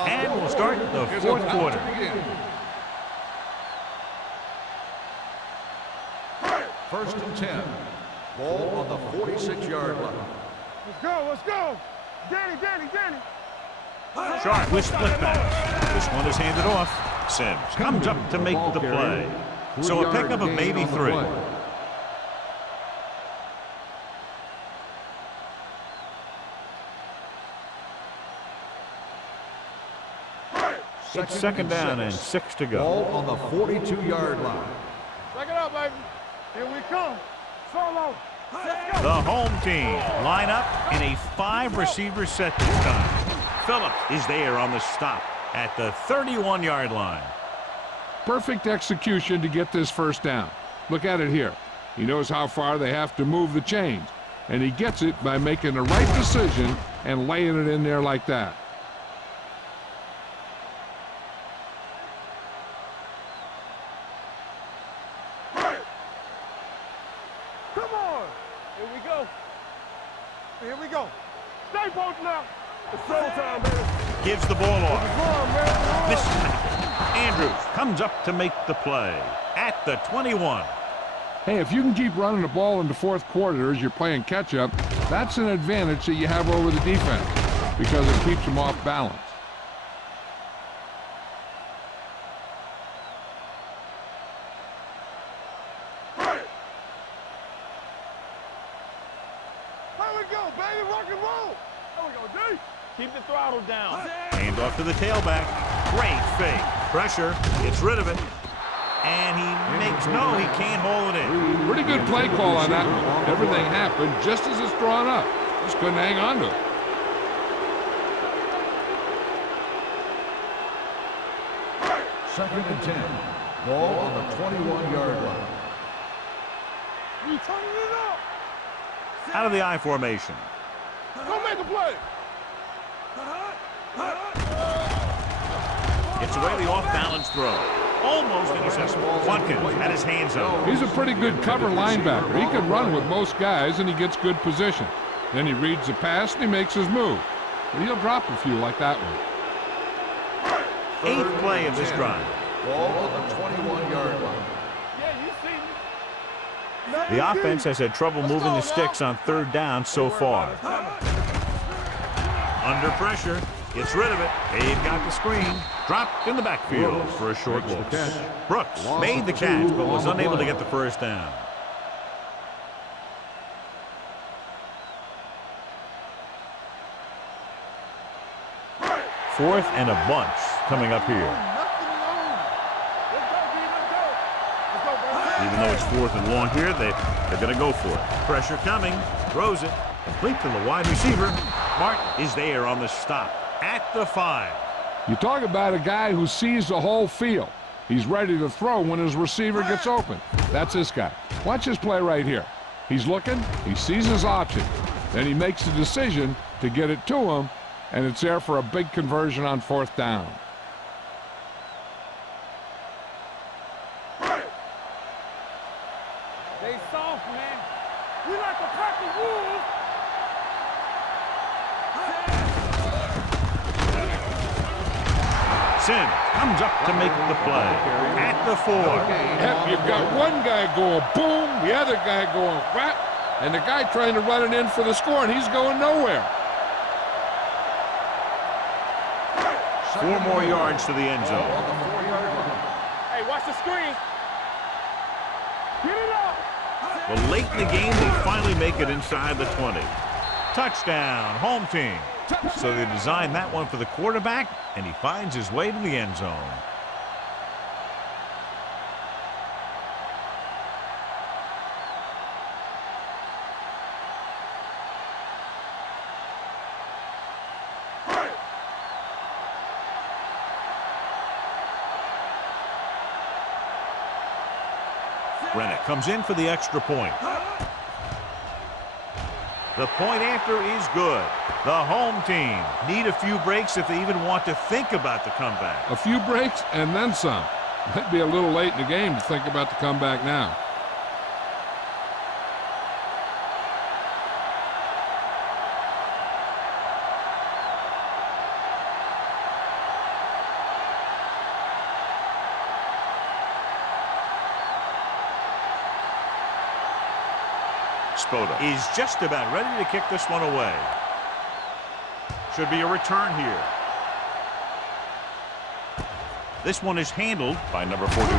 And we'll start the fourth quarter. First and 10. Ball on the 46-yard line. Let's go. Let's go. Danny. Sharp with split pass. This one is handed off. Sims comes up to make the play. So a pickup of maybe 3. It's second down and 6 to go. Ball on the 42-yard line. Back it up, baby. Here we come. Solo. Let's go. The home team line up in a 5-receiver set this time. Phillips is there on the stop at the 31-yard line. Perfect execution to get this first down. Look at it here. He knows how far they have to move the chains, and he gets it by making the right decision and laying it in there like that. Here we go. Stay posted now. It's showtime, baby. Gives the ball off. Run, Missed tackle. Andrews comes up to make the play at the 21. Hey, if you can keep running the ball in the fourth quarter as you're playing catch-up, that's an advantage that you have over the defense because it keeps them off balance. Keep the throttle down. Hand off to the tailback. Great fake. Pressure. Gets rid of it. And he makes no, he can't hold it in. Pretty good play call on that one. Everything happened just as it's drawn up. Just couldn't hang on to it. Second and 10. Ball on the 21-yard line. You turning it up. Out of the I formation. Go make a play. Gets away the off-balance throw. Almost intercepted. Watkins had his hands up. He's a pretty good cover linebacker. He can run with most guys, and he gets good position. Then he reads the pass, and he makes his move. But he'll drop a few like that one. 8th play of this drive. Ball on the 21-yard line. Yeah, you see me. The offense has had trouble moving the sticks on third down so far. Under pressure. Gets rid of it. They've got the screen. Dropped in the backfield for a short loss. Brooks made the catch but was unable to get the first down. Fourth and a bunch coming up here. Even though it's 4th and long here, they're going to go for it. Pressure coming. Throws it. Complete to the wide receiver. Martin is there on the stop at the 5. You talk about a guy who sees the whole field. He's ready to throw when his receiver gets open. That's this guy. Watch his play right here. He's looking, he sees his option, then he makes the decision to get it to him, and it's there for a big conversion on 4th down. They soft, man. We like a pack of wolves. Sin comes up to make the play at the 4. Heck, you've got one guy going boom, the other guy going whap, and the guy trying to run it in for the score, and he's going nowhere. 4 more yards to the end zone. Hey, watch the screen. Get it up. Well, late in the game, they finally make it inside the 20. Touchdown, home team. So they designed that one for the quarterback, and he finds his way to the end zone. Rennick comes in for the extra point. The point after is good. The home team need a few breaks if they even want to think about the comeback. A few breaks and then some. Might be a little late in the game to think about the comeback now. Spoda is just about ready to kick this one away. Should be a return here. This one is handled by number 41.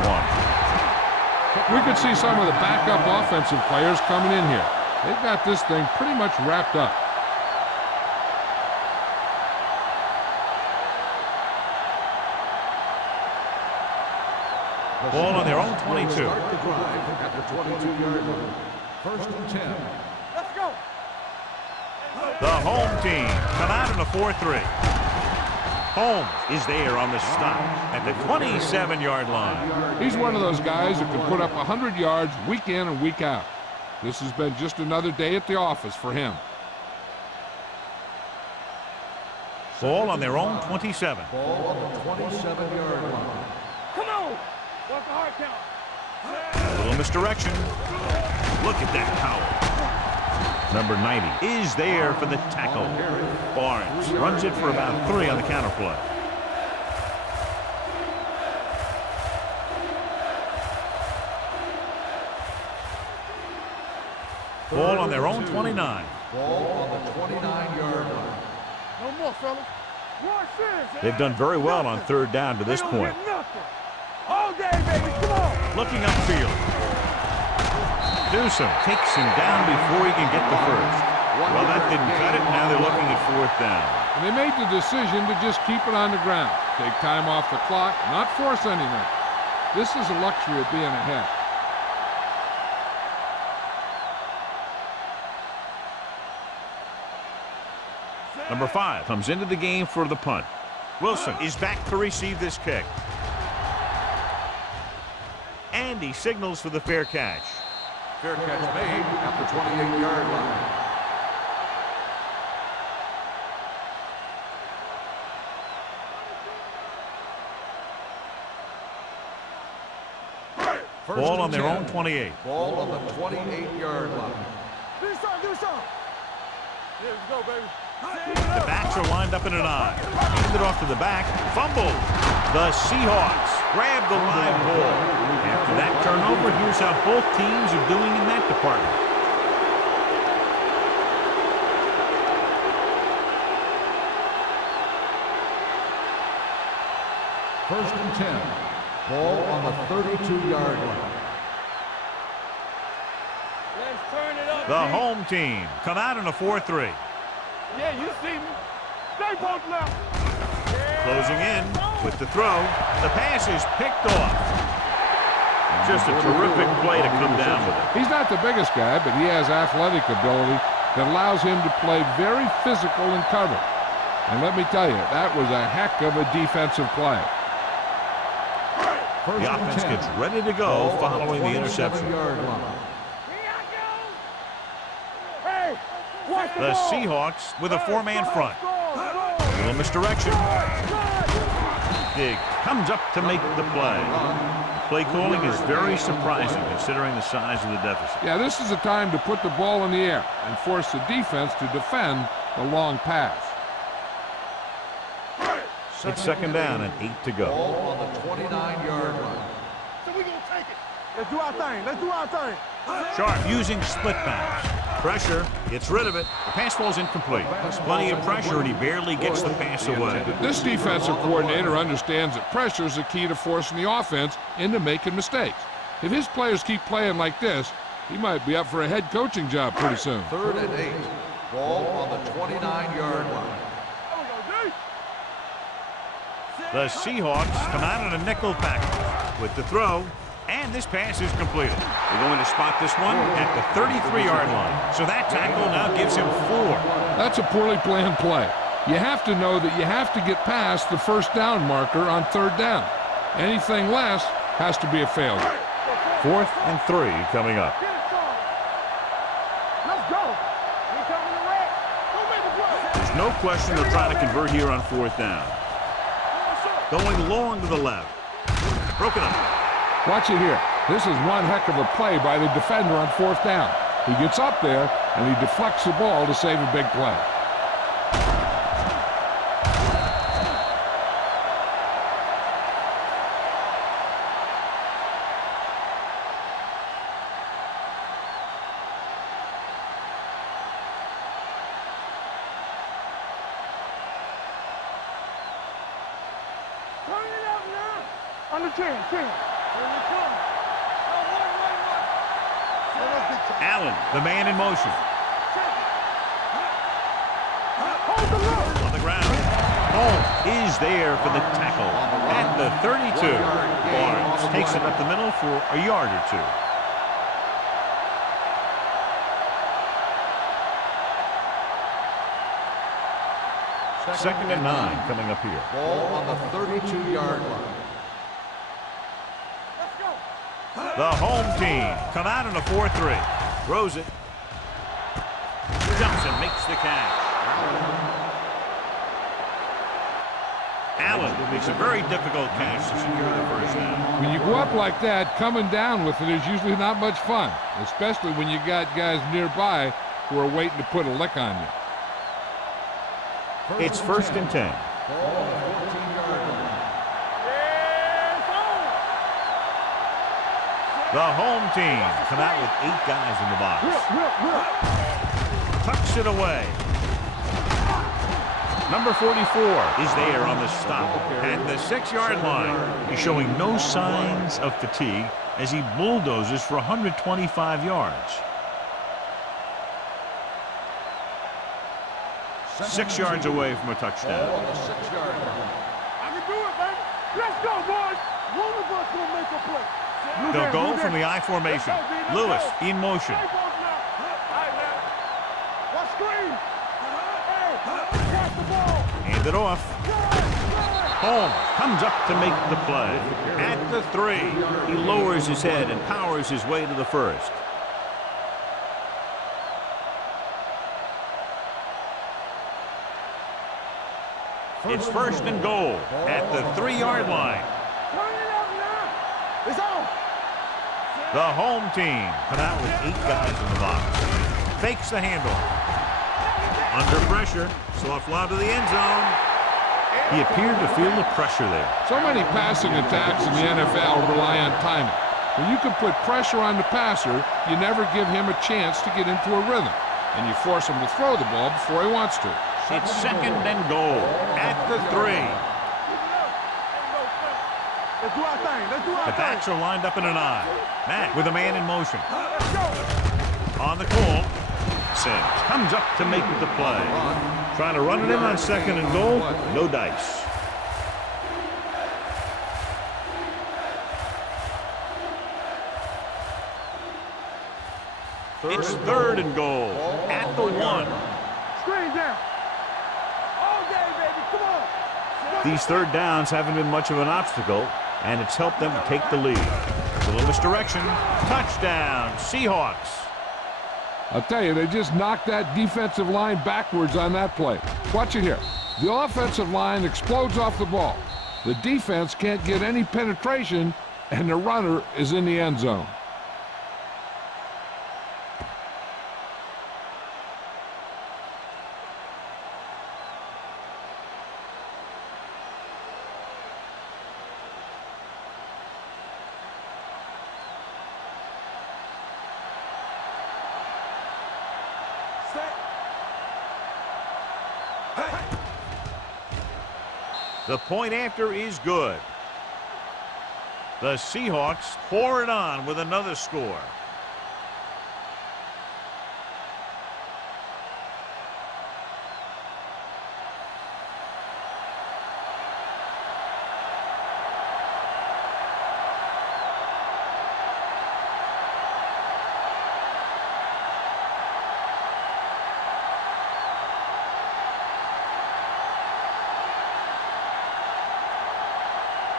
We could see some of the backup offensive players coming in here. They've got this thing pretty much wrapped up. Ball on their own 22. Start the drive at the 22-yard line. 1st and 10. Let's go. The home team come out in a 4-3. Holmes is there on the stop at the 27-yard line. He's one of those guys that can put up 100 yards week in and week out. This has been just another day at the office for him. Ball on their own 27. Ball on the 27-yard line. Come on. What's the hard count? A little misdirection. Look at that power. Number 90 is there for the tackle. Barnes runs it for about 3 on the counter play. Ball on their own 29. Ball on the 29-yard line. No more, fellas. Watch this. They've done very well on 3rd down to this They don't point. get nothing. All day, baby. Come on. Looking upfield. Newsom takes him down before he can get the first. Well, that didn't cut it. Now they're looking at 4th down. And they made the decision to just keep it on the ground. Take time off the clock, not force anything. This is a luxury of being ahead. Number 5 comes into the game for the punt. Wilson is back to receive this kick. And he signals for the fair catch. Fair catch made at the 28-yard line. Ball on their own 28. Ball on the 28-yard line. Do something. Do something. Here we go, baby. The backs are lined up in an I. Handed off to the back. Fumble. The Seahawks grab the live ball. After that turnover, here's how both teams are doing in that department. First and 10. Ball on the 32-yard line. Let's turn it up. The home team come out in a 4-3. Yeah, you see me. Stay both left. Closing in with the throw. The pass is picked off. Just a terrific play to come down with it. He's not the biggest guy, but he has athletic ability that allows him to play very physical in cover. And let me tell you, that was a heck of a defensive play. The offense gets ready to go following the interception. The Seahawks with a four-man front. A little misdirection. Diggs comes up to make the play. Play calling is very surprising considering the size of the deficit. Yeah, this is a time to put the ball in the air and force the defense to defend the long pass. It's second down and 8 to go. Ball on the 29-yard line. So we gonna take it. Let's do our thing. Let's do our thing. Sharp using split pass. Pressure, gets rid of it. The pass falls incomplete. Plenty of pressure, and he barely gets the pass away. This defensive coordinator understands that pressure is the key to forcing the offense into making mistakes. If his players keep playing like this, he might be up for a head coaching job pretty soon. 3rd and 8. Ball on the 29-yard line. The Seahawks come out in a nickel package with the throw, and this pass is completed. They're going to spot this one at the 33-yard line. So that tackle now gives him 4. That's a poorly planned play. You have to know that you have to get past the first down marker on 3rd down. Anything less has to be a failure. 4th and 3 coming up. Let's go. We coming to wreck. Don't make a play. There's no question they're trying to convert here on 4th down. Going long to the left. Broken up. Watch it here. This is one heck of a play by the defender on 4th down. He gets up there, and he deflects the ball to save a big play. Turn it up now. Under 10. Allen, the man in motion. Hold the look. On the ground. Holmes is there for the tackle at the 32. Barnes takes it up the middle for a yard or 2. Second and 9 coming up here. Ball on the 32-yard line. The home team come out in a 4-3. Throws it. Jumps and makes the catch. Allen makes a very difficult catch to secure the first down. When you go up like that, coming down with it is usually not much fun, especially when you got guys nearby who are waiting to put a lick on you. It's 1st and 10. Ball on the 14-yard line. The home team come out with 8 guys in the box. Tucks it away. Number 44 is there on the stop at the 6-yard line. He's showing no signs of fatigue as he bulldozes for 125 yards. 6 yards away from a touchdown. Ball on the 6-yard line. I can do it, baby. Let's go, boys. One of us will make a play. They'll go from the I formation. Lewis in motion. Hand it off. Holmes comes up to make the play. At the 3, he lowers his head and powers his way to the first. It's 1st and goal at the 3-yard line. It's on. The home team come out with 8 guys in the box. Fakes the handle. Under pressure. Soft lob to the end zone. He appeared to feel the pressure there. So many passing attacks in the NFL rely on timing. When you can put pressure on the passer, you never give him a chance to get into a rhythm, and you force him to throw the ball before he wants to. It's 2nd and goal at the 3. Let's do our thing. Let's do our The thing. backs are lined up in an I. Mack with a man in motion. On the call. Sims comes up to make the play. Trying to run it in on 2nd and goal. No dice. It's third and goal at the 1. Screen down. All day, baby. Come on. These third downs haven't been much of an obstacle, and it's helped them to take the lead. A little misdirection. Touchdown, Seahawks. I'll tell you, they just knocked that defensive line backwards on that play. Watch it here. The offensive line explodes off the ball. The defense can't get any penetration, and the runner is in the end zone. The point after is good. The Seahawks pour it on with another score.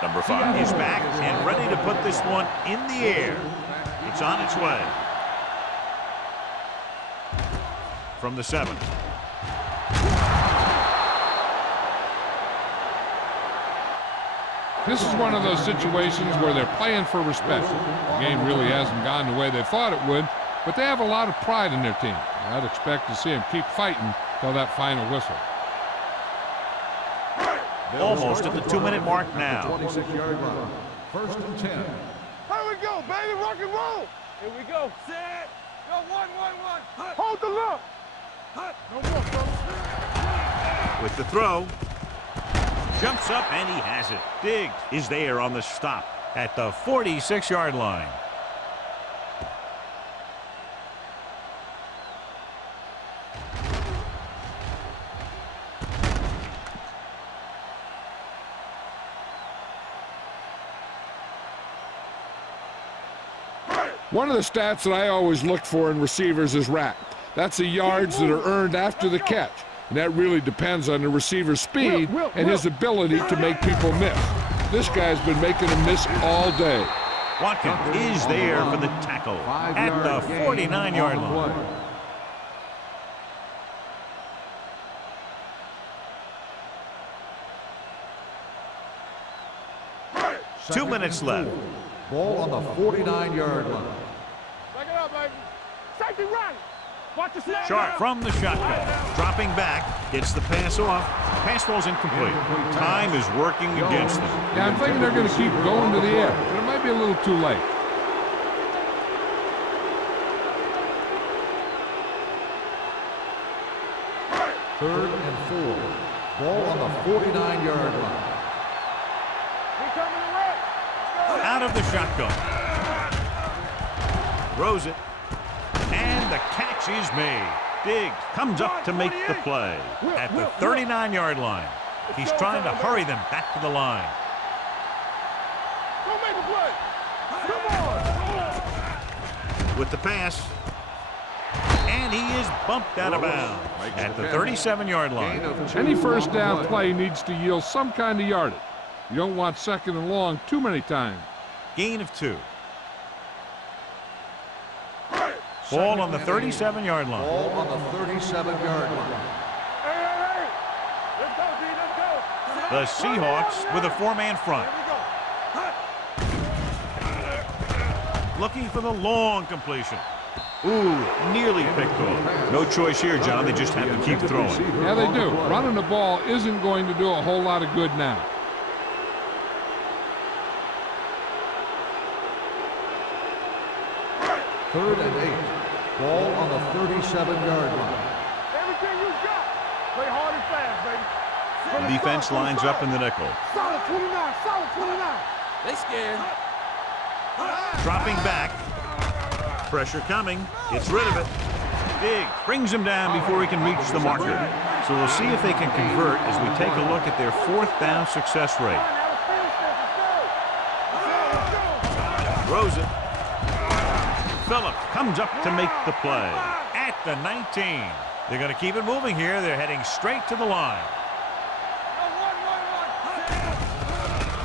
Number 5 is back and ready to put this one in the air. It's on its way. From the 7. This is one of those situations where they're playing for respect. The game really hasn't gone the way they thought it would, but they have a lot of pride in their team. I'd expect to see them keep fighting till that final whistle. Almost at the 2-minute mark now. 26-yard line. First and 10. Here we go, baby. Rock and roll. Here we go. Set. Go, 1, 1, 1. Hold the look. No more, bro. With the throw. Jumps up and he has it. Diggs is there on the stop at the 46-yard line. One of the stats that I always look for in receivers is RAC. That's the yards that are earned after the catch. And that really depends on the receiver's speed and his ability to make people miss. This guy's been making them miss all day. Watkins is there for the tackle at the 49-yard line. Two minutes left. Ball on the 49-yard line. Back it up, baby. Safety right. Watch the snap. Sharp from the shotgun. Dropping back. Gets the pass off. Pass ball's incomplete. Time is working against them. Yeah, I'm thinking they're going to keep going to the air, but it might be a little too late. Third and 4. Ball on the 49-yard line. We coming to red. Out of the shotgun. Throws it. And the catch is made. Diggs comes up to make the play at the 39-yard line. He's trying to hurry them back to the line. Go make a play. Come on. With the pass. And he is bumped out of bounds at the 37-yard line. Any first down play needs to yield some kind of yardage. You don't want second and long too many times. Gain of 2. Ball on the 37-yard line. Ball on the 37-yard line. Hey. Let's go, D. Let's go. The Seahawks with a 4-man front. Looking for the long completion. Ooh, nearly picked off. No choice here, John. They just have to keep throwing. Yeah, they do. Running the ball isn't going to do a whole lot of good now. Third and 8. Ball on the 37-yard line. Everything you got. Play hard and fast, baby. The defense lines up in the nickel. Solid 29. Solid 29. They scared. Dropping back. Pressure coming. Gets rid of it. Diggs brings him down before he can reach the marker. So we'll see if they can convert as we take a look at their 4th down success rate. Throws it. Phillips comes up to make the play at the 19. They're going to keep it moving here. They're heading straight to the line.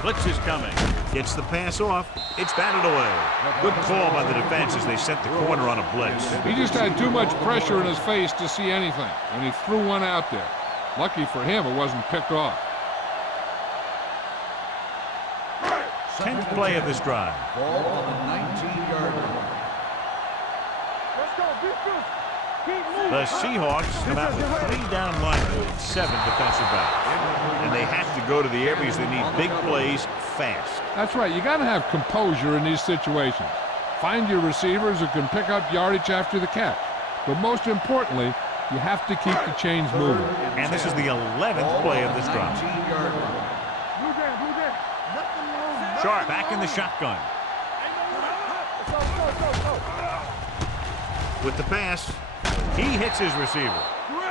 Blitz is coming. Gets the pass off. It's batted away. Good call by the defense as they set the corner on a blitz. He just had too much pressure in his face to see anything, and he threw one out there. Lucky for him, it wasn't picked off. 10th play of this drive. Ball on the 19-yard line. Let's go, defense. Keep moving. The Seahawks come out with 3 down linemen and 7 defensive backs. And they have to go to the air because they need big plays fast. That's right. You got to have composure in these situations. Find your receivers who can pick up yardage after the catch. But most importantly, you have to keep the chains moving. And this is the 11th play of this drive. Sharp back in the shotgun. With the pass, he hits his receiver.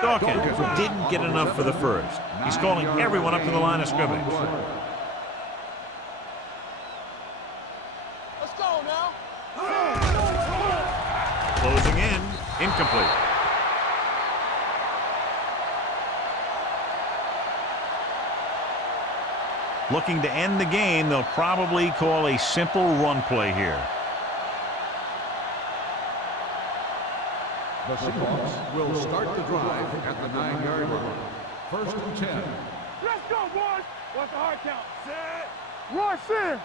Dawkins didn't get enough for the first. He's calling everyone up to the line of scrimmage. Let's go now. Closing in, incomplete. Looking to end the game, they'll probably call a simple run play here. The Seahawks will start the drive at the 9-yard line. 1st and 10. Let's go, boys. What's the hard count? Set. Rush in.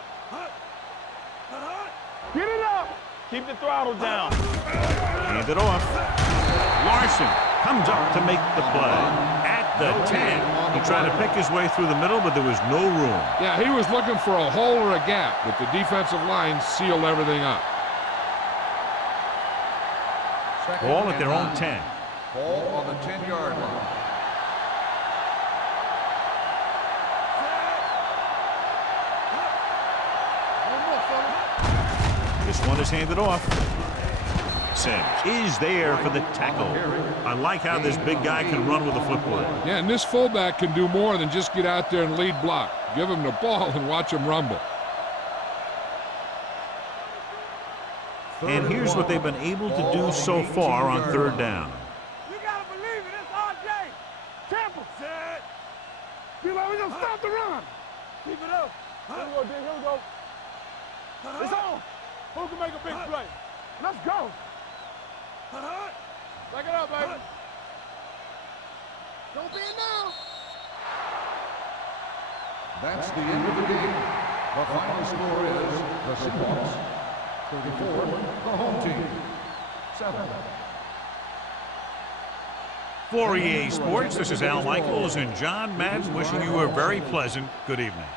Get it up. Keep the throttle down. Hand it off. Larson comes up to make the play at the 10. He tried to pick his way through the middle, but there was no room. Yeah, he was looking for a hole or a gap, but the defensive line sealed everything up. Ball at their own 10. Ball on the 10-yard line. This one is handed off. Sims is there for the tackle. I like how this big guy can run with the football. Yeah, and this fullback can do more than just get out there and lead block. Give him the ball and watch him rumble. And here's what they've been able to do so far on 3rd down. You gotta believe it. It's RJ. Temple. Set. Feel like we're gonna stop the run. Keep it up. Here we go, D. Here we go. It's on. Who can make a big play? Let's go. Back it up, baby. Don't be in now. That's the end of the game. The final score is the Seahawks 34, the home team 7. For EA Sports, this is Al Michaels and John Madden wishing you a very pleasant good evening.